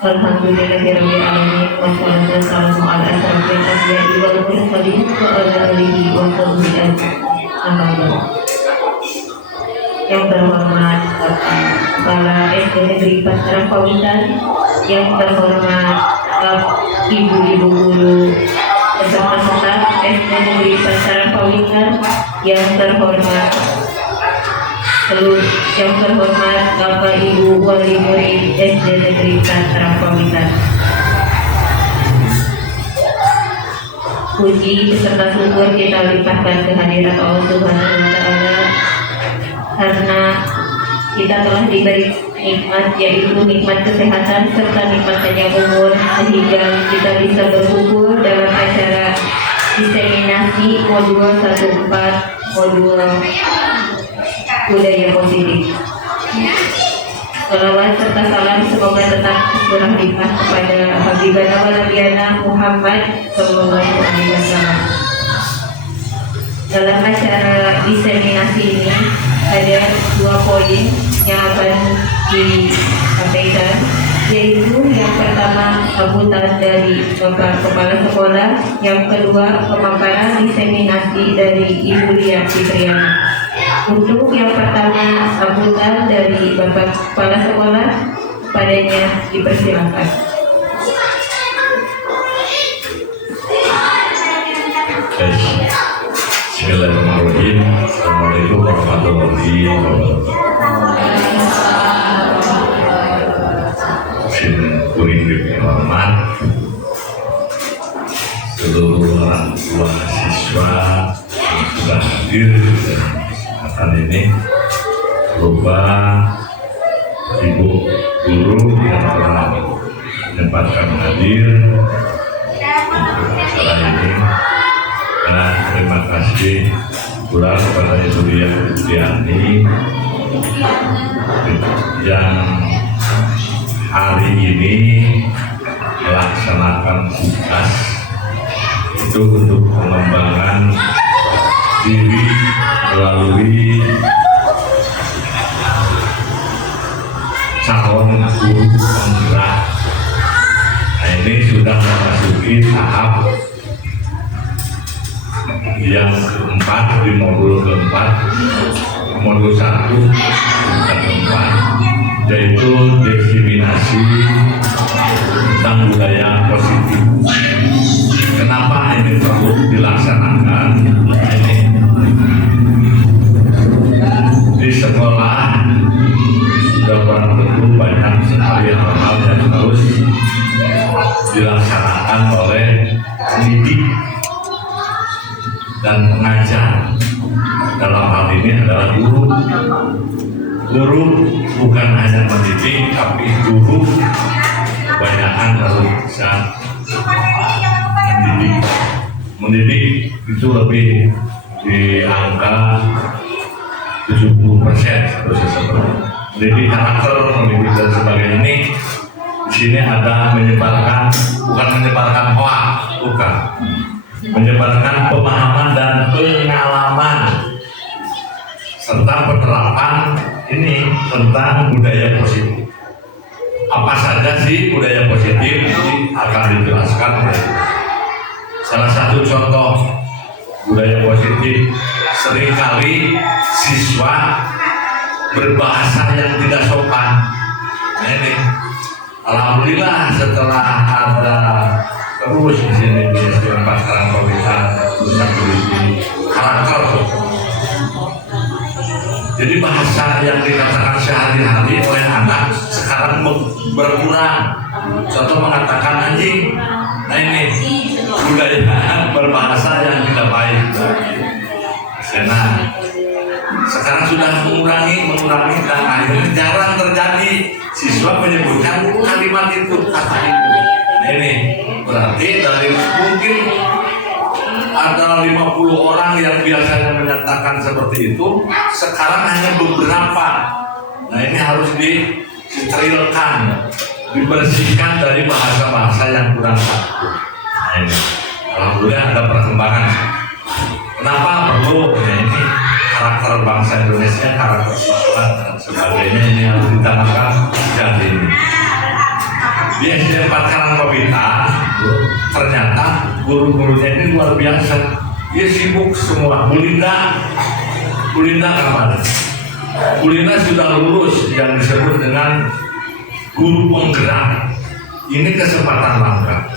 Alhamdulillahirabbil alamin wassalatu wassalamu ala asyrofil anbiya'i wal mursalin wa ala alihi wa sahbihi ajmain. Yang terhormat Kepala SD Negeri Pasaran Pawitan, yang terhormat ibu-ibu guru beserta staf SD Negeri Pasaran Pawitan, yang terhormat Bapak Ibu Wali Murid SD Negeri Pasaran Pawitan. Puji beserta syukur kita limpahkan kehadirat Allah Subhanahu wa Ta'ala, karena kita telah diberi nikmat, yaitu nikmat kesehatan serta nikmat panjang umur, sehingga kita bisa berkumpul dalam acara diseminasi modul 14 modul budaya positif. Salawat serta salam semoga tetap curah limpah kepada Habibana wa Nabiyana Muhammad Sallallahu Alaihi Wasallam. Dalam acara diseminasi ini ada 2 poin yang akan disampaikan, yaitu yang pertama sambutan dari Bapak Kepala Sekolah, yang kedua pemaparan diseminasi dari Ibu Lia Fitriana. Untuk yang pertama sambutan dari Bapak Kepala Sekolah, padanya dipersilakan. Bismillahirrahmanirrahim. Assalamualaikum warahmatullahi wabarakatuh. Kuring hormat seluruh orang tua siswa yang sudah hadir di kesempatan ini, berupa ibu guru yang telah menyempatkan hadir untuk acara ini. Dan terima kasih pula kepada Ibu Lia Fitriani yang hari ini melaksanakan tugas itu untuk pengembangan diri melalui calon guru penggerak. Nah, ini sudah memasuki tahap yang keempat, di modul keempat, modul 1 dan keempat, yaitu diseminasi tentang budaya positif. Kenapa ini perlu dilaksanakan? Ini di sekolah sudah barang tentu banyak sekali hal-hal yang harus dilaksanakan oleh pendidik dan pengajar. Dalam hal ini adalah guru. Guru bukan hanya mendidik, tapi guru kebanyakan harus bisa mendidik. Mendidik itu lebih di angka 70% atau seperti mendidik karakter, mendidik dan sebagainya. Ini di sini ada menyebarkan, bukan menyebarkan hoax, bukan, menyebarkan pemahaman dan pengalaman serta penerapan ini tentang budaya positif. Apa saja sih budaya positif ini akan dijelaskan. Salah satu contoh budaya positif, seringkali siswa berbahasa yang tidak sopan. Nah, ini alhamdulillah setelah ada terus di sini di SD Pasaran Pawitan tulisan karakter. Jadi bahasa yang dikatakan sehari-hari oleh anak sekarang berkurang. Contoh mengatakan anjing. Nah, ini budaya berbahasa yang tidak baik. Karena sekarang sudah mengurangi dan akhirnya jarang terjadi siswa menyebutkan kalimat itu, kata itu. Nah, ini berarti dari mungkin ada 50 orang yang biasanya menyatakan seperti itu, sekarang hanya beberapa. Nah, ini harus disterilkan, dibersihkan dari bahasa-bahasa yang kurang satu. Nah, ini alhamdulillah ada perkembangan. Kenapa perlu? Nah, ini karakter bangsa Indonesia, karakter siswa dan sebagainya ini harus ditanakan sejak ini. Di SD 4 Karangpawitan ternyata guru-gurunya ini luar biasa. Dia sibuk semua. Bu Linda kemarin. Bu Linda sudah lulus yang disebut dengan guru penggerak. Ini kesempatan langka.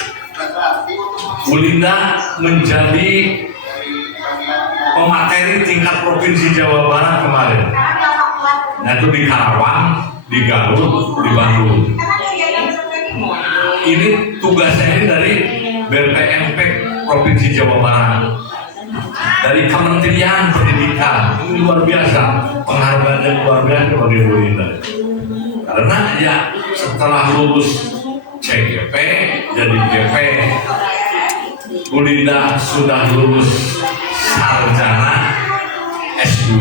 Bu Linda menjadi pemateri tingkat provinsi Jawa Barat kemarin. Nah, itu di Karawang, di Garut, di Bandung. Ini tugasnya ini dari BPMP Provinsi Jawa Barat, dari Kementerian Pendidikan. Ini luar biasa, penghargaan yang luar biasa bagi Bu Linda. Karena ya setelah lulus CGP jadi GP, Bu Linda sudah lulus sarjana S2,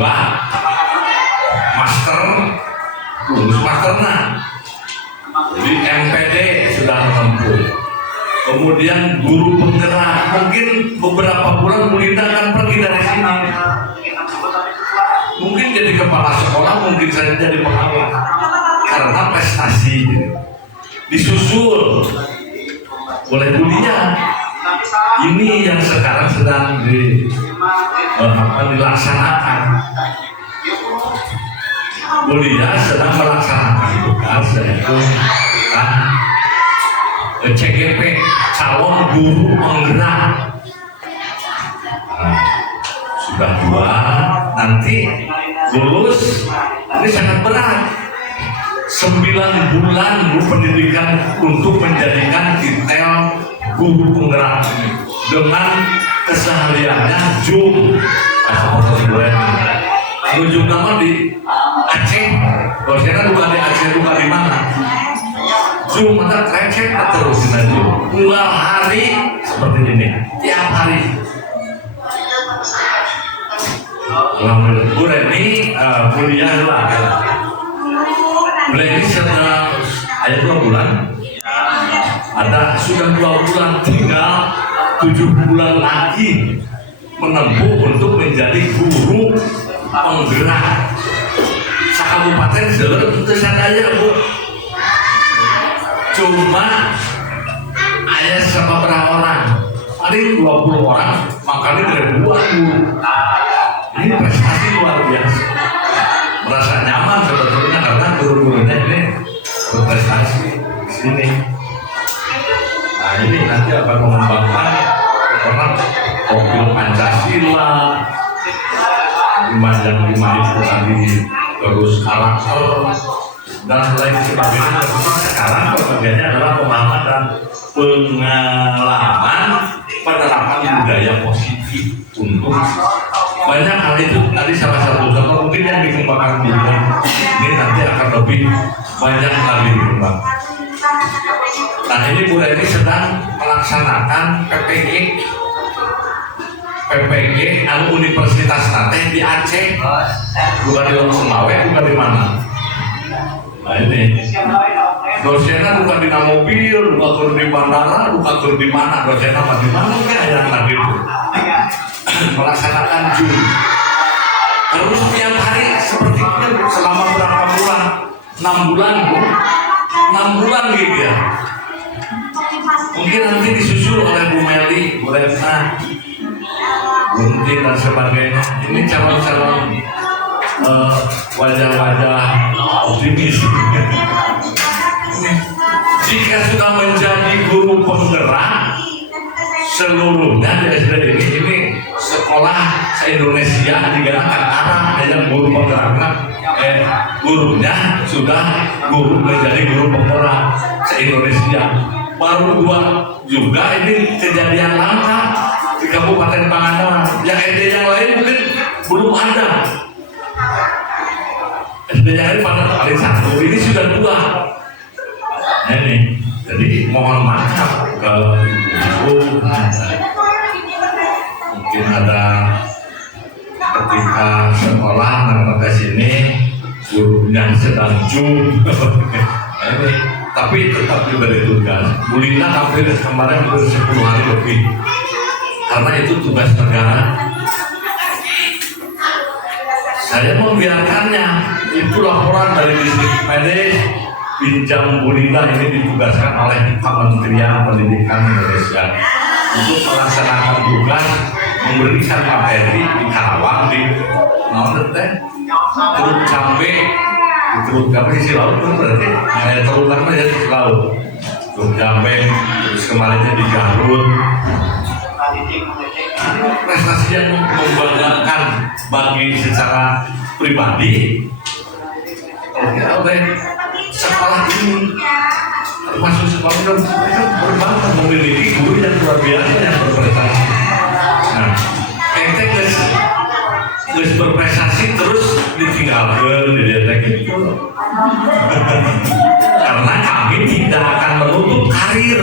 master, lulus masternya. Jadi MPD sudah menempuh. Kemudian guru penggerak, mungkin beberapa bulan Bu Linda akan pergi dari sini. Mungkin jadi kepala sekolah, mungkin saja jadi pengawas. Karena prestasi disusul oleh kuliah. Ini yang sekarang sedang dilaksanakan. Kuliah sedang melaksanakan tugas yaitu CGP, calon guru penggerak. Sudah 2, nanti lulus. Ini sangat berat. 9 bulan pendidikan untuk menjadikan titel guru penggerak ini dengan kesehariannya Zoom. Zoom nama di Aceh, dosennya bukan di Aceh, bukan di mana. Zoom maka recek terus aja. Mulai hari seperti ini, tiap hari. Bu Reni kuliah lah. Bu Reni sudah ada 2 bulan. Ada sudah 2 bulan, tinggal 7 bulan lagi menempuh untuk menjadi guru penggerak. Sakabupaten seluruh itu saja Bu. Cuma ada sama berapa orang? Paling 20 orang, makanya ribuan guru. Ini prestasi luar biasa. Merasa nyaman sebetulnya karena guru-gurunya ini berprestasi di sini. Nah, ini nanti akan mengembangkan profil Pancasila, yang itu tadi terus karakter dan lain sebagainya. Sekarang pekerjaannya adalah pemahaman dan pengalaman penerapan budaya positif untuk banyak hal itu. Tadi salah satu contoh mungkin yang dikembangkan ini nanti akan lebih banyak lagi dikembangkan. Nah, ini Bu Reni sedang melaksanakan PPG Universitas Nate di Aceh, bukan di Semawe, bukan di mana. Nah, ini dosennya bukan di mobil, bukan di bandara, bukan di mana, dosennya di mana kayak yang lagi itu melaksanakan Zoom. Terus tiap hari seperti itu selama berapa bulan? 6 bulan Bu, 6 bulan gitu ya. Mungkin nanti disusul oleh Bu Meli, Bu Retna, Gunting dan sebagainya. Ini calon-calon wajah-wajah optimis. Jika sudah menjadi guru penggerak seluruhnya di SD ini sekolah se-Indonesia digunakan arah yang guru penggeraknya gurunya sudah menjadi guru penggerak se-Indonesia. Baru 2 juga ini kejadian langka di Kabupaten Pangandaran. Yang SD yang lain mungkin belum ada. SD yang lain pada paling 1, ini sudah 2. Nah, ini, jadi mohon maaf ke ibu. Mungkin ada ketika sekolah ke sini gurunya sedang Zoom. Ini, tapi tetap diberi tugas. Bu Linda hampir kemarin 10 hari lebih. Karena itu tugas negara. Saya membiarkannya. Itu laporan dari distrik PD Pinjam Gurita ini ditugaskan oleh Kementerian Pendidikan Indonesia untuk melaksanakan tugas memberikan materi di Karawang di Teluk Jambe, Teluk Jambe di laut kan berarti Teluk Jambe ya di laut, Teluk Jambe, terus kemarinnya di Garut. Prestasi yang membanggakan bagi secara pribadi. Oleh sekolah ini, termasuk sekolah yang berbangga memiliki guru yang luar biasa yang berprestasi. Nah, ente guys berprestasi terus ditinggalkan di daerah gitu. Karena kami tidak akan menutup karir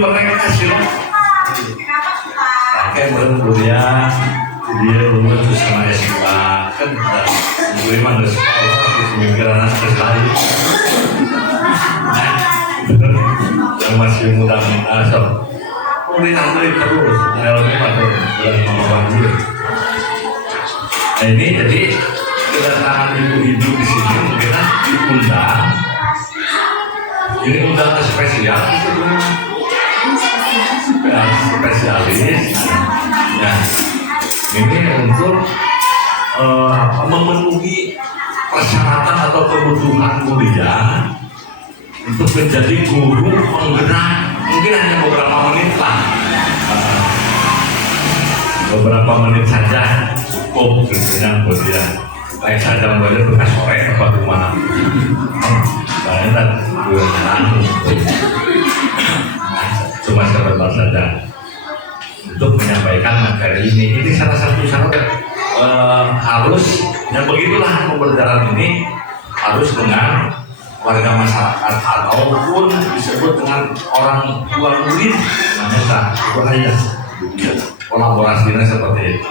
mereka sih. Pakai kuliah, dia lulus terus kena S2 kan gue mah udah sekolah terus mikiran terus lain yang masih muda-muda sob kuliah terus LM atau bulan dulu. Nah ini jadi kedatangan ibu-ibu di sini mungkin diundang ini undangan spesial spesialis ya ini untuk memenuhi persyaratan atau kebutuhan kuliah untuk menjadi guru penggerak mungkin hanya beberapa menit lah beberapa menit saja cukup tentunya buat dia baik saja boleh bekas sore apa rumah saya tak cuma sebentar saja untuk menyampaikan materi ini salah satu syarat harus yang begitulah pembelajaran ini harus dengan warga masyarakat ataupun disebut dengan orang tua murid namanya ayah kolaborasinya seperti itu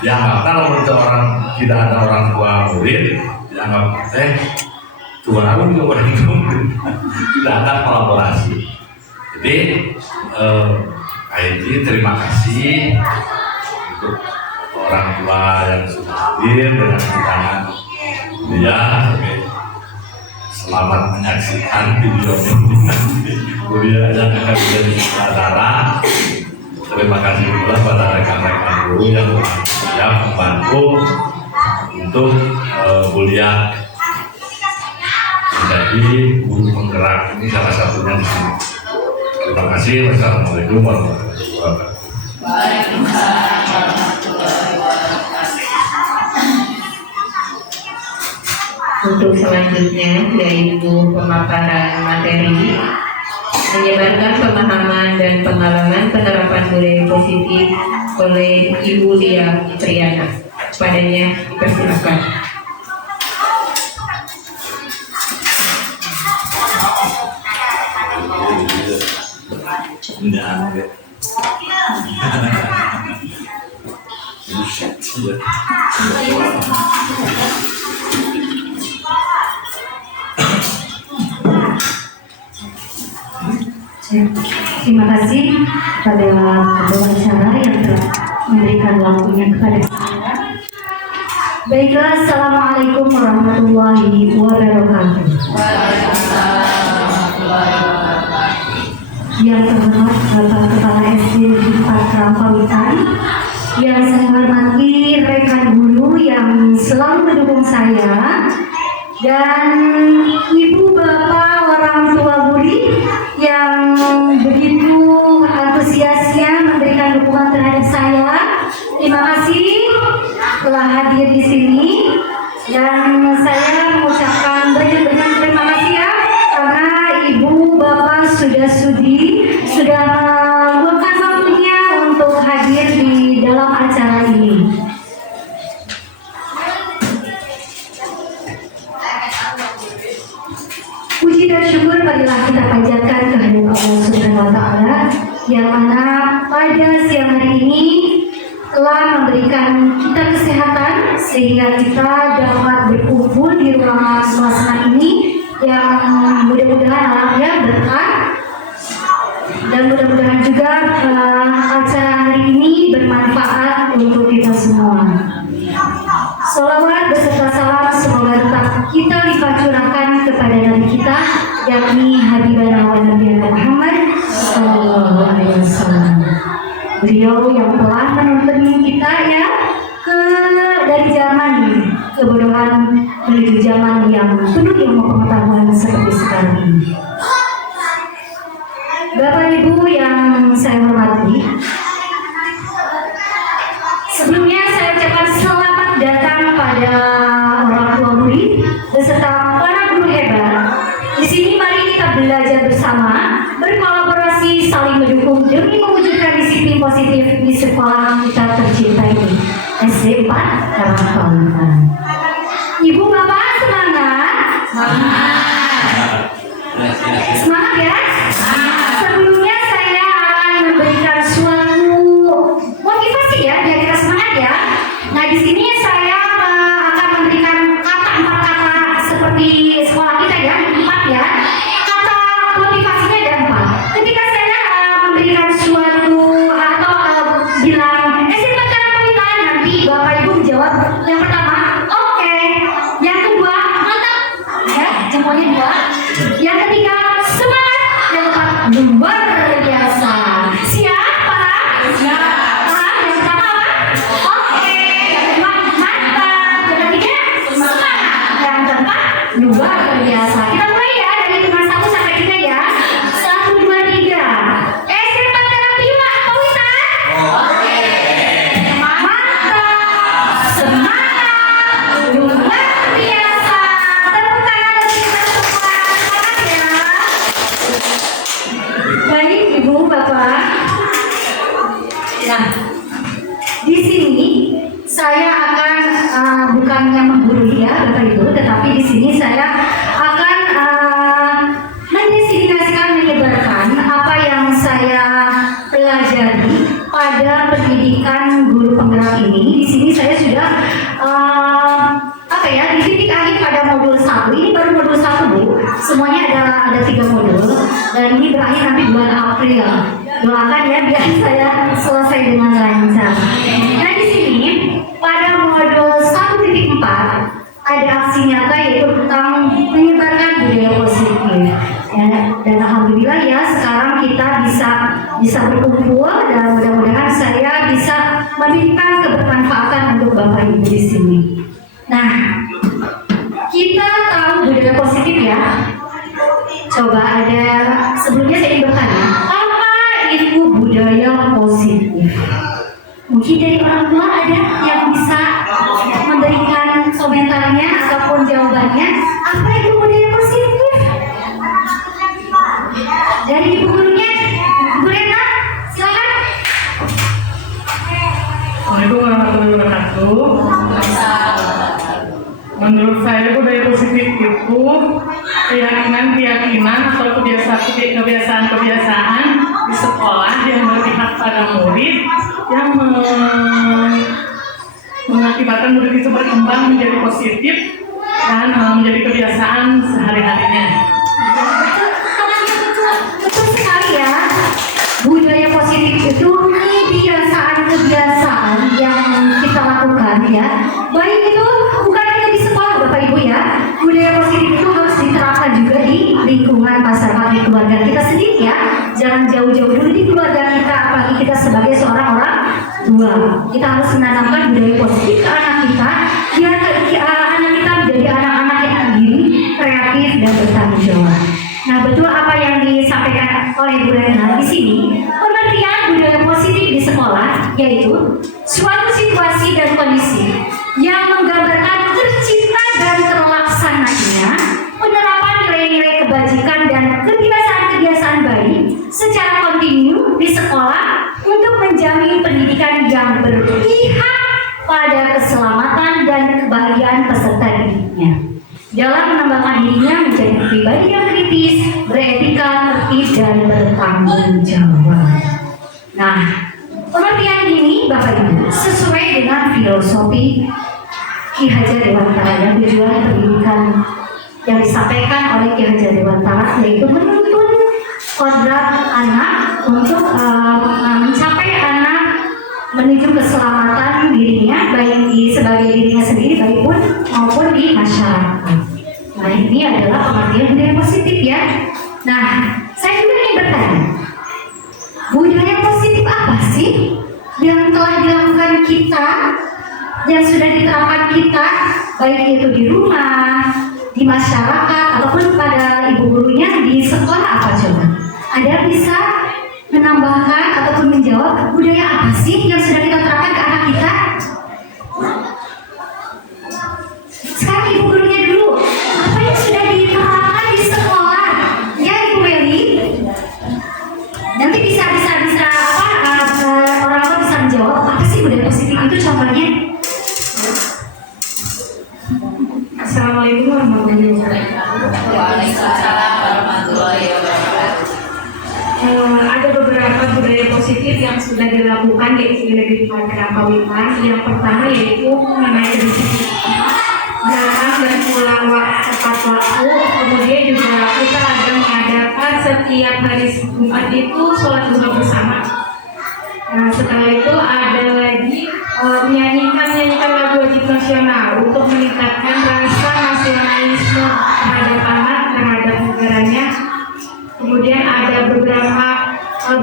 dianggap kalau untuk orang tidak ada orang tua murid dianggap tua murid tidak ada kolaborasi. Jadi IT terima kasih untuk orang tua yang sudah hadir dengan undangan dia. Selamat menyaksikan video ini kuliah yang akan menjadi sutradara. Terima kasih pula pada rekan-rekan guru yang siap membantu untuk kuliah menjadi guru penggerak ini salah satunya di sini. Terima kasih. Wassalamualaikum warahmatullahi wabarakatuh. Untuk selanjutnya yaitu pemaparan materi menyebarkan pemahaman dan pengalaman penerapan budaya positif oleh Ibu Lia Triana. Padanya dipersilakan. Terima kasih kepada pembicara yang telah memberikan waktunya kepada saya. Baiklah, assalamualaikum warahmatullahi wabarakatuh. Yang terhormat Bapak Kepala SD 4 Rampawitan, yang saya hormati rekan guru yang selalu mendukung saya, dan ibu bapak orang tua murid yang begitu antusiasnya memberikan dukungan terhadap saya. Terima kasih telah hadir di sini, dan saya mengucapkan banyak-banyak terima kasih ya, karena ibu bapak sudah meluangkan waktunya untuk hadir di dalam acara ini. Puji dan syukur marilah kita panjatkan kehadirat Allah Subhanahu wa Ta'ala, yang mana pada siang hari ini telah memberikan kita kesehatan sehingga kita dapat berkumpul di ruangan suasana ini yang mudah-mudahan alamnya berkah, dan mudah-mudahan juga acara hari ini bermanfaat untuk kita semua. Sholawat beserta salam semoga tetap kita lipat curahkan yakni Habibana wa Nabiyana Muhammad Sallallahu Alaihi Wasallam. Beliau yang telah menuntun kita ya dari zaman kebodohan menuju zaman yang penuh ilmu pengetahuan seperti sekarang ini. Bapak Ibu yang saya hormati, sebelumnya saya ucapkan selamat datang pada orang tua murid beserta para guru hebat. Di sini mari kita belajar bersama, berkolaborasi, saling mendukung demi mewujudkan disiplin positif di sekolah kita tercinta ini, SD 4 Karangpawitan. Ibu Bapak semangat? Semangat ya? Sebelumnya saya akan memberikan suatu motivasi ya, biar kita semangat ya. Nah di sini saya akan memberikan empat kata seperti sekolah kita ya, 4 ya. Kata motivasinya ada 4. Ketika saya memberikan suatu atau bilang SMP Karangpawitan, nanti Bapak Ibu menjawab yang pertama, oke. Yang kedua, mantap. Ya, jempolnya 2. Yang ketiga, semangat. Yang keempat, luar biasa. Siapa? Yang pertama apa? Oke. Yang kedua, mantap. Yang ketiga, semangat. Yang keempat, luar biasa. Kita mulai ya dari hitungan 1 sampai 3 ya. 1, 2, 3. SMP Karangpawitan. Oke. Mantap. Semangat. Luar biasa. Tepuk tangan untuk kita semua. Semangat ya. Baik Ibu Bapak. Nah, di sini saya akan bukannya menggurui ya Bapak Ibu, tetapi di sini saya akan mendiseminasikan, menyebarkan apa yang saya pelajari pada pendidikan guru penggerak ini. Di sini saya sudah di titik akhir pada modul 1. Ini baru modul 1 Bu. Semuanya ada 3 modul dan ini berakhir nanti bulan April. Doakan ya biar saya selesai dengan lancar. Nah di sini pada modul 1.4 ada aksi nyata yaitu tentang menyebarkan budaya positif. Dan alhamdulillah ya sekarang kita bisa berkumpul dan mudah-mudahan saya bisa memberikan kebermanfaatan untuk Bapak Ibu di sini. Nah, kita tahu budaya positif ya. Coba ada sebelumnya saya ingin bertanya, apa itu budaya positif? Mungkin dari orang tua ada yang bisa memberikan komentarnya ataupun jawabannya. Apa itu budaya positif? Dari ibu gurunya, Bu Rena, silakan. Assalamualaikum warahmatullahi wabarakatuh. Menurut saya budaya positif itu keyakinan atau kebiasaan di sekolah yang berpihak pada murid yang mengakibatkan murid itu berkembang menjadi positif dan menjadi kebiasaan sehari-harinya. Betul sekali ya. Budaya positif itu kebiasaan-kebiasaan yang kita lakukan ya. Baik itu bukan hanya di sekolah Bapak Ibu ya. Budaya positif itu harus diterapkan juga di lingkungan masyarakat, di keluarga kita sendiri ya. Jangan jauh-jauh dulu di keluarga kita, apalagi kita sebagai seorang orang tua. Kita harus menanamkan budaya positif ke anak kita, biar anak kita menjadi anak-anak yang mandiri, kreatif dan bertanggung jawab. Nah, betul apa yang disampaikan oleh Bu Rena di sini. Pengertian budaya positif di sekolah yaitu suatu situasi dan kondisi yang menggambarkan tercipta dan terlaksananya penerapan nilai-nilai kebajikan dan kebiasaan-kebiasaan baik secara kontinu di sekolah untuk menjamin pendidikan yang berpihak pada keselamatan dan kebahagiaan peserta didiknya dalam mengembangkan dirinya menjadi pribadi yang kritis, beretika, tertib, dan bertanggung jawab. Nah, pengertian ini Bapak Ibu sesuai dengan filosofi Ki Hajar Dewantara yang tujuan pendidikan yang disampaikan oleh Ki Hajar Dewantara yaitu menuntun kodrat anak untuk mencapai anak menuju keselamatan dirinya baik sebagai dirinya sendiri baik pun maupun di masyarakat. Nah ini adalah pengertian budaya positif ya. baik itu di rumah, di masyarakat, ataupun pada ibu gurunya di sekolah apa coba? Ada bisa menambahkan ataupun menjawab budaya apa sih yang sudah kita terapkan ke anak kita? Sekarang ibu gurunya dulu, apa yang sudah diterapkan di sekolah? Ya Ibu Meli, nanti bisa orang-orang bisa menjawab apa sih budaya positif itu contohnya? Assalamualaikum warahmatullahi wabarakatuh. Waalaikumsalam warahmatullahi wabarakatuh. Ada beberapa budaya positif yang sudah dilakukan di Pak Wiman. Yang pertama yaitu mengenai kedisiplinan, datang dan pulang tepat waktu. Kemudian juga kita ada mengadakan setiap hari Jumat itu sholat duha bersama. Nah, setelah itu ada lagi menyanyikan lagu wajib nasional untuk meningkatkan rasa nasionalisme terhadap anak, terhadap negaranya. Kemudian ada beberapa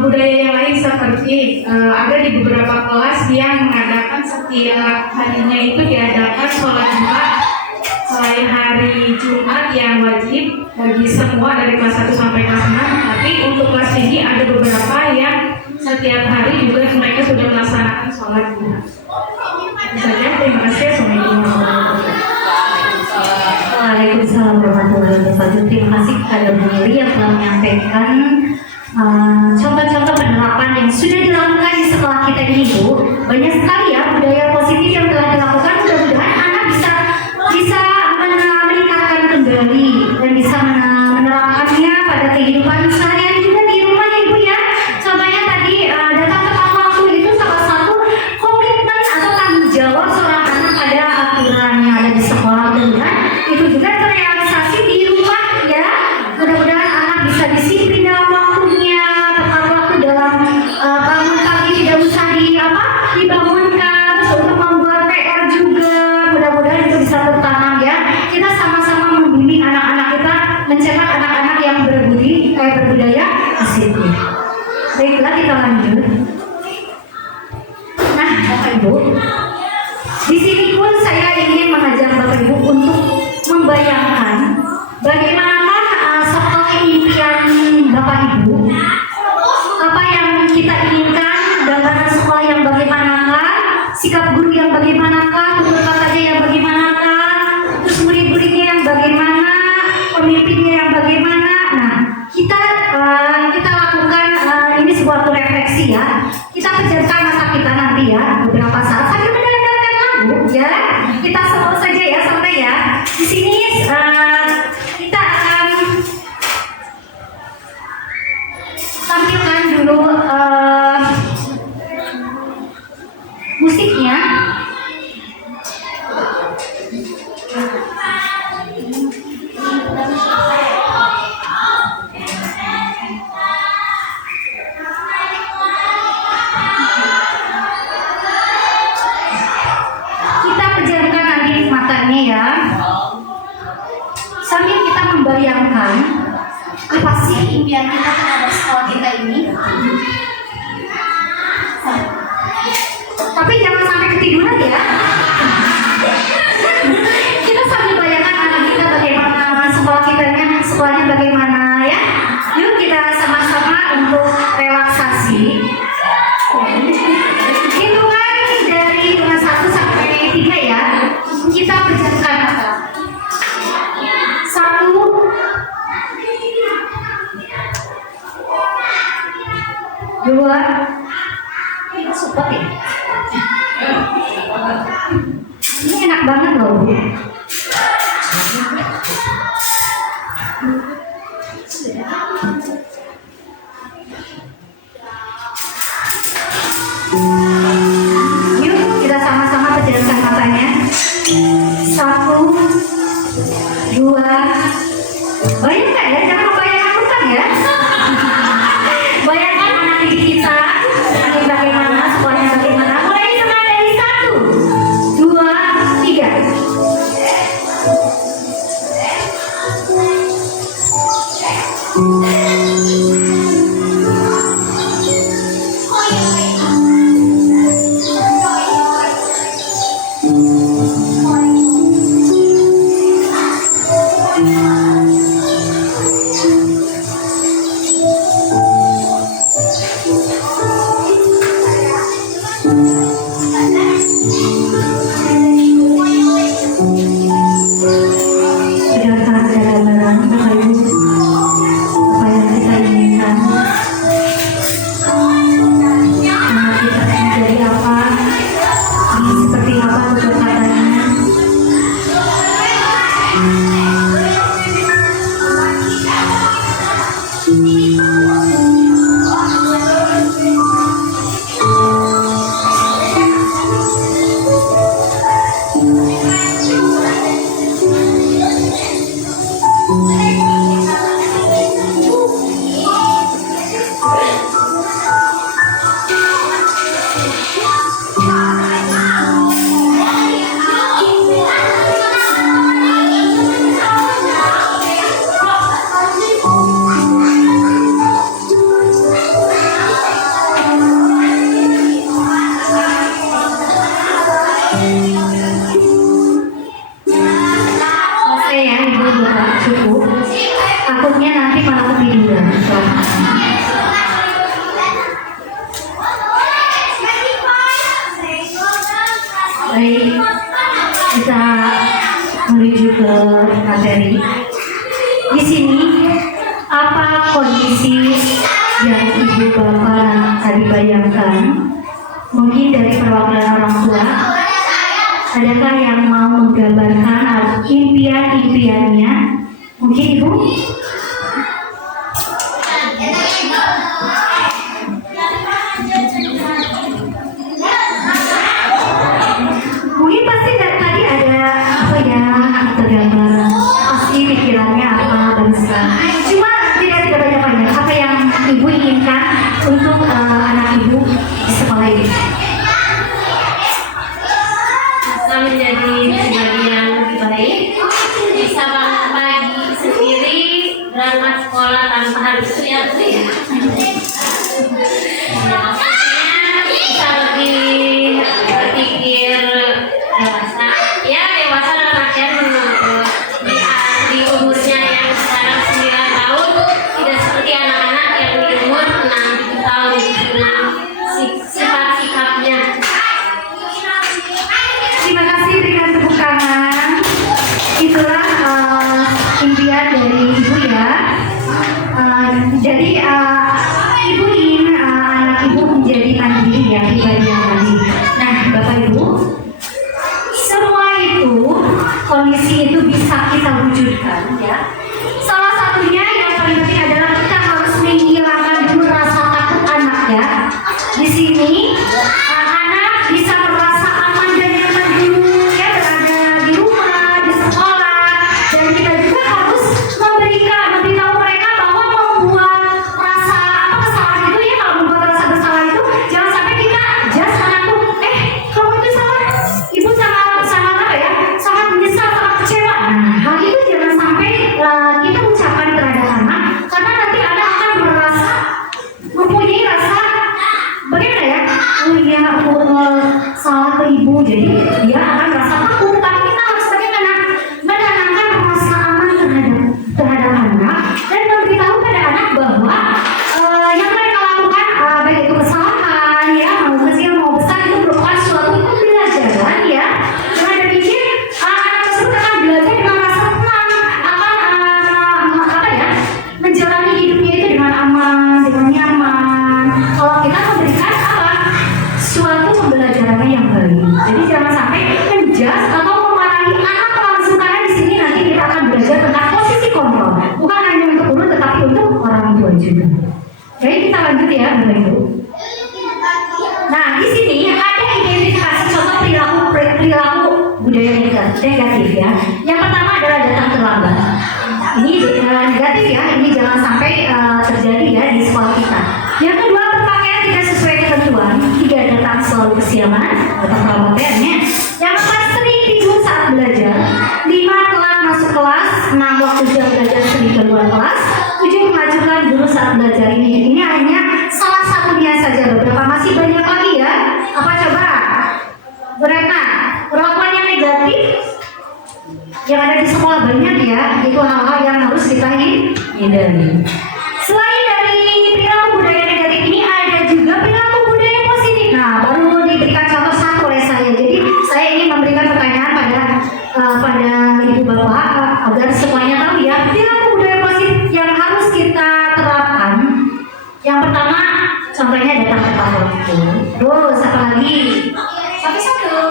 budaya yang lain seperti ada di beberapa kelas yang mengadakan setiap harinya itu diadakan sholat Jumat selain hari Jumat yang wajib bagi semua dari kelas 1 sampai kelas 6. Tapi untuk kelas tinggi ada beberapa yang setiap hari juga mereka sudah melaksanakan sholat Jumat. Itu saja, terima kasih. Assalamualaikum warahmatullahi wabarakatuh. Waalaikumsalam warahmatullahi wabarakatuh. Terima kasih kepada Bu Meli yang telah menyampaikan contoh-contoh penerapan yang sudah dilakukan di sekolah kita ini, Bu. Banyak sekali ya budaya positif yang telah dilakukan. Mudah-mudahan anak bisa meningkatkan kembali dan bisa menerapkannya pada kehidupan sehari-hari juga di rumah ya Ibu ya. Contohnya tadi datang tepat waktu itu salah satu komitmen atau tanggung jawab seorang anak pada aturan yang ada di sekolah. Mudah-mudahan itu juga terrealisasi di rumah ya. Mudah-mudahan anak bisa disiplin dalam waktunya, tepat waktu dalam bangun pagi tidak usah dibangunkan, terus untuk membuat PR juga. Mudah-mudahan itu bisa tertanam ya. Kita sama-sama membimbing anak-anak kita, mencetak anak-anak yang berbudaya positif. Baiklah, kita lanjut. Nah, Bapak Ibu, di sini pun saya ingin mengajak Bapak Ibu untuk membayangkan bagaimanakah sekolah impian Bapak Ibu, apa yang kita inginkan, gambaran sekolah yang bagaimanakah, sikap guru yang bagaimanakah, tutur katanya yang bagaimanakah, terus murid-muridnya yang bagaimana, pemimpinnya yang bagaimana. Nah, kita lakukan ini sebuah refleksi ya. Kita pejamkan mata kita nanti ya beberapa saat sambil mendengarkan lagu ya. Kita semua saja ya sampai ya. Di sini kita akan tampilkan dulu musiknya. Kita pejamkan nanti matanya ya. Sambil kita membayangkan apa sih impian kita terhadap sekolah kita ini. Tapi jangan sampai ketiduran ya. Kita sambil bayangkan anak kita bagaimana sekolahnya bagaimana ya. Yuk kita sama-sama untuk relaksasi. Hitungan dari hitungan 1 sampai 3 ya. Kita pejamkan mata. 1, 2, support ya. Ini enak banget loh Bu. Yuk kita sama-sama pejamkan matanya. 1, 2. Bayangkan ya, jangan membayangkan bukan ya. Bayangkan anak didik kita nanti bagaimana, sekolahnya bagaimana. Mulai hitungan dari 1, 2, 3. apa kondisi yang ibu bapak tadi bayangkan? Mungkin dari perwakilan orang tua, adakah yang mau menggambarkan impian-impiannya? Mungkin ibu? Mungkin pasti tadi ada apa ya tergambar, pasti pikirannya apa bangsa. Cuma tidak banyak-banyak apa yang ibu inginkan untuk anak ibu di sekolah ini. Bisa menjadi pribadi yang lebih baik, bisa bangun pagi sendiri, berangkat sekolah tanpa harus teriak-teriak. Bisa lebih berpikir dewasa, ya dewasa dalam artian di umurnya yang sekarang 9 tahun, tidak seperti anak-anak yang di umur 6-7 tahun dengan sifat-sifatnya. Terima kasih, berikan tepuk tangan. Itulah impian dari ibu ya. Jadi ibu ingin anak ibu menjadi mandiri ya, pribadi yang mandiri. Nah, Bapak Ibu, semua itu kondisi itu bisa kita wujudkan ya. Salah satunya yang paling penting adalah kita harus menghilangkan dulu rasa takut anak ya. Di sini anak bisa merasa aman dan nyaman dulu ya, berada di rumah, di sekolah, dan kita juga harus memberitahu mereka bahwa membuat rasa kesalahan itu ya, kalau membuat rasa bersalah itu jangan sampai kita just anakku, kamu itu salah, ibu sangat apa ya, sangat menyesal, sangat kecewa. Nah, hal itu jangan sampai kita ucapkan terhadap anak, karena nanti anak akan merasa mempunyai rasa bagaimana ya, oh iya aku salah ke ibu, jadi dia akan merasa takut. Tapi kita harus bagaimana menanamkan rasa aman terhadap anak dan memberitahu pada anak bahwa yang mereka lakukan baik itu kesalahan ya, mau kecil mau besar, itu merupakan suatu pembelajaran ya. Dengan demikian anak tersebut akan belajar dengan rasa tenang, akan apa ya, menjalani hidupnya itu dengan aman, dengan nyaman. Kalau kita memberikan apa, suatu pembelajarannya yang baik. Jadi jangan sampai menjas atau memarahi anak langsung, karena di sini nanti kita akan belajar tentang posisi kontrol, bukan hanya untuk guru tetapi untuk orang tua juga. Jadi kita lanjut ya, Bapak Ibu. Nah, di sini ada identifikasi contoh perilaku budaya negatif ya. Yang pertama adalah datang terlambat. Ini negatif ya, ini jangan sampai terjadi ya di sekolah kita. Yang kedua, berpakaian tidak sesuai ketentuan. 3, datang selalu kesiapan atau terlambatnya. Yang keempat, sering tidur saat belajar. 5, telat masuk kelas. 6, waktu jam belajar sering keluar kelas. 7, mengajukan guru saat belajar. Ini hanya salah satunya saja, beberapa masih banyak lagi ya. Apa coba? Bu Retna, perlakuan yang negatif yang ada di sekolah banyak ya, itu hal-hal yang harus kita hindari. Selain dari perilaku budaya negatif ini, ada juga perilaku budaya positif. Nah, baru diberikan contoh satu oleh saya. Jadi saya ingin memberikan pertanyaan pada ibu bapak agar semuanya tahu ya, perilaku budaya positif yang harus kita terapkan. Yang pertama, contohnya datang tepat waktu. Terus apa lagi? Satu.